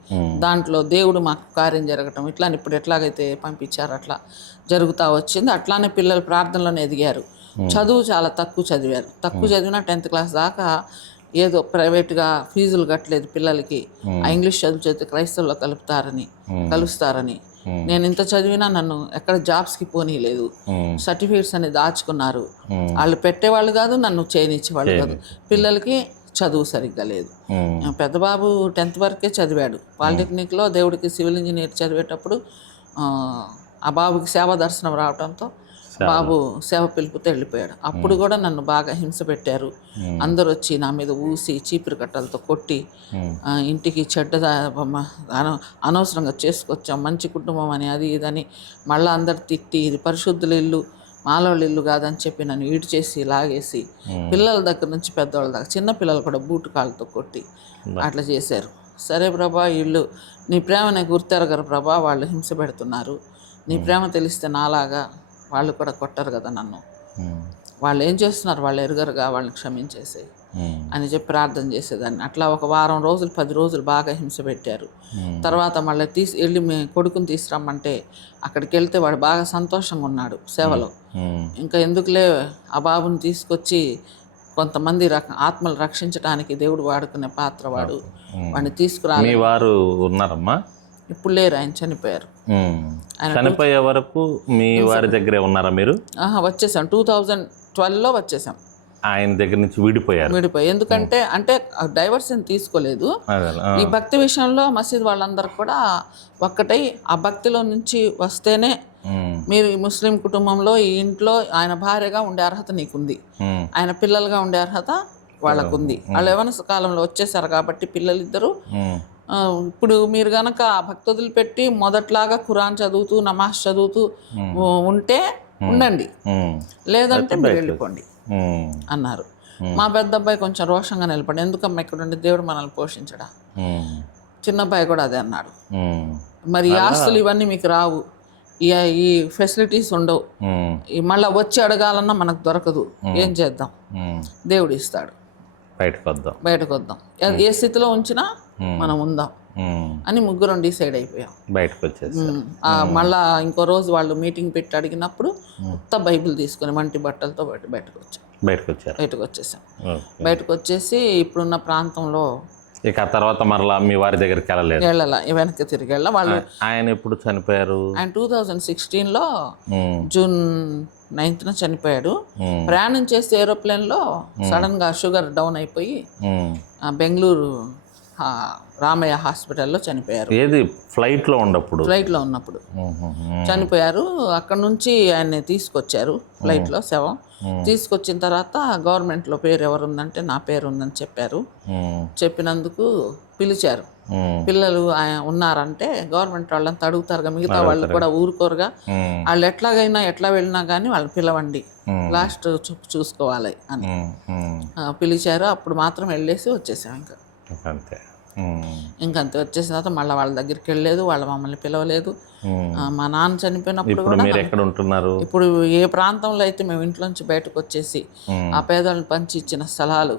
దాంట్లో దేవుడు మాకు కార్యం జరగటం, ఇట్లా ఇప్పుడు ఎట్లాగైతే పంపించారు అట్లా జరుగుతూ వచ్చింది. అట్లానే పిల్లలు ప్రార్థనలోనే ఎదిగారు. చదువు చాలా తక్కువ చదివారు. తక్కువ చదివినా 10th క్లాస్ దాకా ఏదో ప్రైవేట్గా ఫీజులు కట్టలేదు పిల్లలకి. ఆ ఇంగ్లీష్ చదివితే క్రైస్తవుల్లో కలుస్తారని నేను ఇంత చదివినా నన్ను ఎక్కడ జాబ్స్కి పోనీలేదు. సర్టిఫికేట్స్ అనేది దాచుకున్నారు. వాళ్ళు పెట్టేవాళ్ళు కాదు, నన్ను చేయనిచ్చేవాళ్ళు కాదు. పిల్లలకి చదువు సరిగ్గా లేదు. పెద్ద బాబు 10th వరకే చదివాడు. పాలిటెక్నిక్లో దేవుడికి సివిల్ ఇంజనీర్ చదివేటప్పుడు ఆ బాబుకి సేవా దర్శనం రావడంతో బాబు సేవ పిలుపుతో వెళ్ళిపోయాడు. అప్పుడు కూడా నన్ను బాగా హింస పెట్టారు. అందరూ వచ్చి నా మీద ఊసి చీపురు కట్టలతో కొట్టి, ఇంటికి చెడ్డ అనవసరంగా చేసుకొచ్చాం, మంచి కుటుంబం అని అది ఇదని మళ్ళీ అందరు తిట్టి, ఇది పరిశుద్ధుల ఇల్లు, మాలోళ్ళ ఇల్లు కాదని చెప్పి నన్ను ఈడు చేసి లాగేసి, పిల్లల దగ్గర నుంచి పెద్దవాళ్ళ దాకా చిన్న పిల్లలు కూడా బూటు కాళ్ళతో కొట్టి అట్లా చేశారు. సరే ప్రభా, వీళ్ళు నీ ప్రేమనే గుర్తెరగరు ప్రభా, వాళ్ళు హింస పెడుతున్నారు, నీ ప్రేమ తెలిస్తే నాలాగా వాళ్ళు కూడా కొట్టరు కదా నన్ను, వాళ్ళు ఏం చేస్తున్నారు వాళ్ళు ఎరుగరుగా, వాళ్ళని క్షమించేసేయి అని చెప్పి ప్రార్థన చేసేదాన్ని. అట్లా ఒక వారం రోజులు 10 రోజులు బాగా హింస పెట్టారు. తర్వాత మళ్ళీ వెళ్ళి కొడుకుని తీసుకురమ్మంటే అక్కడికి వెళ్తే వాడు బాగా సంతోషంగా ఉన్నాడు సేవలో. ఇంకా ఎందుకులే ఆ బాబుని తీసుకొచ్చి కొంతమంది ఆత్మలు రక్షించడానికి దేవుడు వాడుకునే పాత్ర వాడు, వాడిని తీసుకురా. మీ వారు ఉన్నారమ్మా? ఇప్పుడు లేరు, ఆయన చనిపోయారు. చనిపోయే వరకు మీ వారి దగ్గరే ఉన్నారా మీరు? వచ్చేసాం, 2012లో వచ్చేసాం. ఆయన దగ్గర నుంచి విడిపోయారు. ఎందుకంటే అంటే డైవర్స్ ఏం తీసుకోలేదు. అదే ఈ భక్తి విషయంలో మసీద్ వాళ్ళందరూ కూడా ఒక్కటై ఆ భక్తిలో నుంచి వస్తేనే మీరు ఈ ముస్లిం కుటుంబంలో ఈ ఇంట్లో ఆయన భార్యగా ఉండే అర్హత నీకుంది, ఆయన పిల్లలుగా ఉండే అర్హత వాళ్ళకుంది. వాళ్ళు యవ్వన కాలంలో వచ్చేసారు కాబట్టి పిల్లలిద్దరూ ఇప్పుడు మీరు గనక భక్తి వదిలిపెట్టి మొదట్లాగా ఖురాన్ చదువుతూ నమాజ్ చదువుతూ ఉంటే ఉండండి, లేదంటే మీరు వెళ్ళిపోండి అన్నారు. మా పెద్ద అబ్బాయి కొంచెం రోషంగా నిలబడి, ఎందుకమ్మా ఇక్కడ ఉండి దేవుడు మనల్ని పోషించడా. చిన్న అబ్బాయి కూడా అదే అన్నాడు. మరి ఈ ఆస్తులు ఇవన్నీ మీకు రావు, ఈ ఫెసిలిటీస్ ఉండవు, మళ్ళీ వచ్చి అడగాలన్నా మనకు దొరకదు, ఏం చేద్దాం, దేవుడు ఇస్తాడు, బయటకు వద్దాం, ఏ స్థితిలో ఉంచినా మనం ఉందాం అని ముగ్గురం డిసైడ్ అయిపోయాం. బయటకు వచ్చేసి మళ్ళా ఇంకో రోజు వాళ్ళు మీటింగ్ పెట్టి అడిగినప్పుడు కొత్త బైబిల్ తీసుకుని మంటి బట్టలతో బయటకు వచ్చేసాం. బయటకు వచ్చేసి ఇప్పుడున్న ప్రాంతంలో ఇక ఆ తర్వాత మరలా మీ వారి దగ్గరికి వెళ్ళాల వెనక్కి తిరిగి వెళ్ళాల. వాళ్ళు ఆయన ఎప్పుడు చనిపోయారు? ఆయన 2016లో జూన్ 9th చనిపోయాడు. ప్రయాణం చేస్తే ఏరోప్లేన్లో సడన్ గా షుగర్ డౌన్ అయిపోయి బెంగళూరు రామయ్య హాస్పిటల్లో చనిపోయారు. ఏది ఫ్లైట్లో ఉన్నప్పుడు చనిపోయారు. అక్కడ నుంచి ఆయన్ని తీసుకొచ్చారు ఫ్లైట్లో, శవం తీసుకొచ్చిన తర్వాత గవర్నమెంట్లో పేరు ఎవరుందంటే నా పేరు ఉందని చెప్పారు. చెప్పినందుకు పిలిచారు. పిల్లలు ఉన్నారంటే గవర్నమెంట్ వాళ్ళంతా అడుగుతారుగా, మిగతా వాళ్ళు కూడా ఊరుకోరుగా, వాళ్ళు ఎట్లా వెళ్ళినా కానీ వాళ్ళు పిలవండి, లాస్ట్ చూసుకోవాలి అని పిలిచారు. అప్పుడు మాత్రం వెళ్ళేసి వచ్చేసాం. ఇంకంతే వచ్చేసిన తర్వాత మళ్ళీ వాళ్ళ దగ్గరికి వెళ్ళలేదు, వాళ్ళ మమ్మల్ని పిలవలేదు. మా నాన్న చనిపోయినప్పుడు కూడా ఇప్పుడు ఏ ప్రాంతంలో అయితే మేము ఇంట్లోంచి బయటకు వచ్చేసి ఆ పేదవాళ్ళని పంచి ఇచ్చిన స్థలాలు,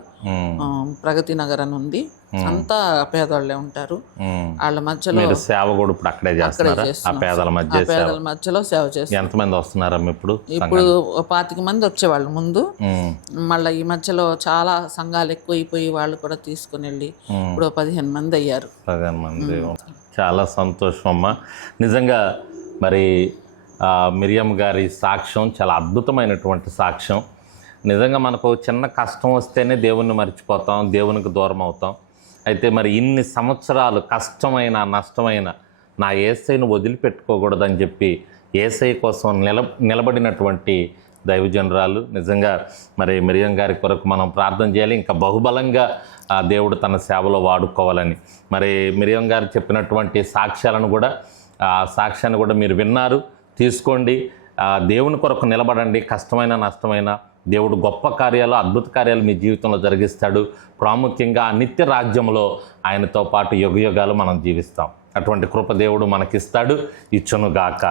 ప్రగతి నగర్ అని ఉంది, అంతా పేదవాళ్ళే ఉంటారు. వాళ్ళ మధ్యలో సేవ కూడా ఇప్పుడు అక్కడే చేస్తున్నారు. పేదల మధ్యలో సేవ చేస్తారు. ఎంతమంది వస్తున్నారు ఇప్పుడు? 25 మంది వచ్చేవాళ్ళు ముందు. మళ్ళీ ఈ మధ్యలో చాలా సంఘాలు ఎక్కువైపోయి వాళ్ళు కూడా తీసుకుని వెళ్ళి ఇప్పుడు 15 మంది అయ్యారు. 15 మంది. చాలా సంతోషం అమ్మా. నిజంగా మరి మిరియం గారి సాక్ష్యం చాలా అద్భుతమైనటువంటి సాక్ష్యం. నిజంగా మనకు చిన్న కష్టం వస్తేనే దేవుణ్ణి మర్చిపోతాం, దేవునికి దూరం అవుతాం. అయితే మరి ఇన్ని సంవత్సరాలు కష్టమైన నష్టమైన నా యేసయ్యను వదిలిపెట్టుకోకూడదని చెప్పి యేసయ్య కోసం నిలబడినటువంటి దైవజనురాలు. నిజంగా మరి మిరియం గారి కొరకు మనం ప్రార్థన చేయాలి, ఇంకా బహుబలంగా దేవుడు తన సేవలో వాడుకోవాలని. మరి మిరియం గారు చెప్పినటువంటి సాక్ష్యాలను కూడా సాక్ష్యాన్ని కూడా మీరు విన్నారు, తీసుకోండి, దేవుని కొరకు నిలబడండి. కష్టమైన నష్టమైన దేవుడు గొప్ప కార్యాలు, అద్భుత కార్యాలు మీ జీవితంలో జరిగిస్తాడు. ప్రాముఖ్యంగా నిత్య రాజ్యంలో ఆయనతో పాటు యుగయుగాలు మనం జీవిస్తాం. అటువంటి కృప దేవుడు మనకిస్తాడు, ఇచ్చునుగాక.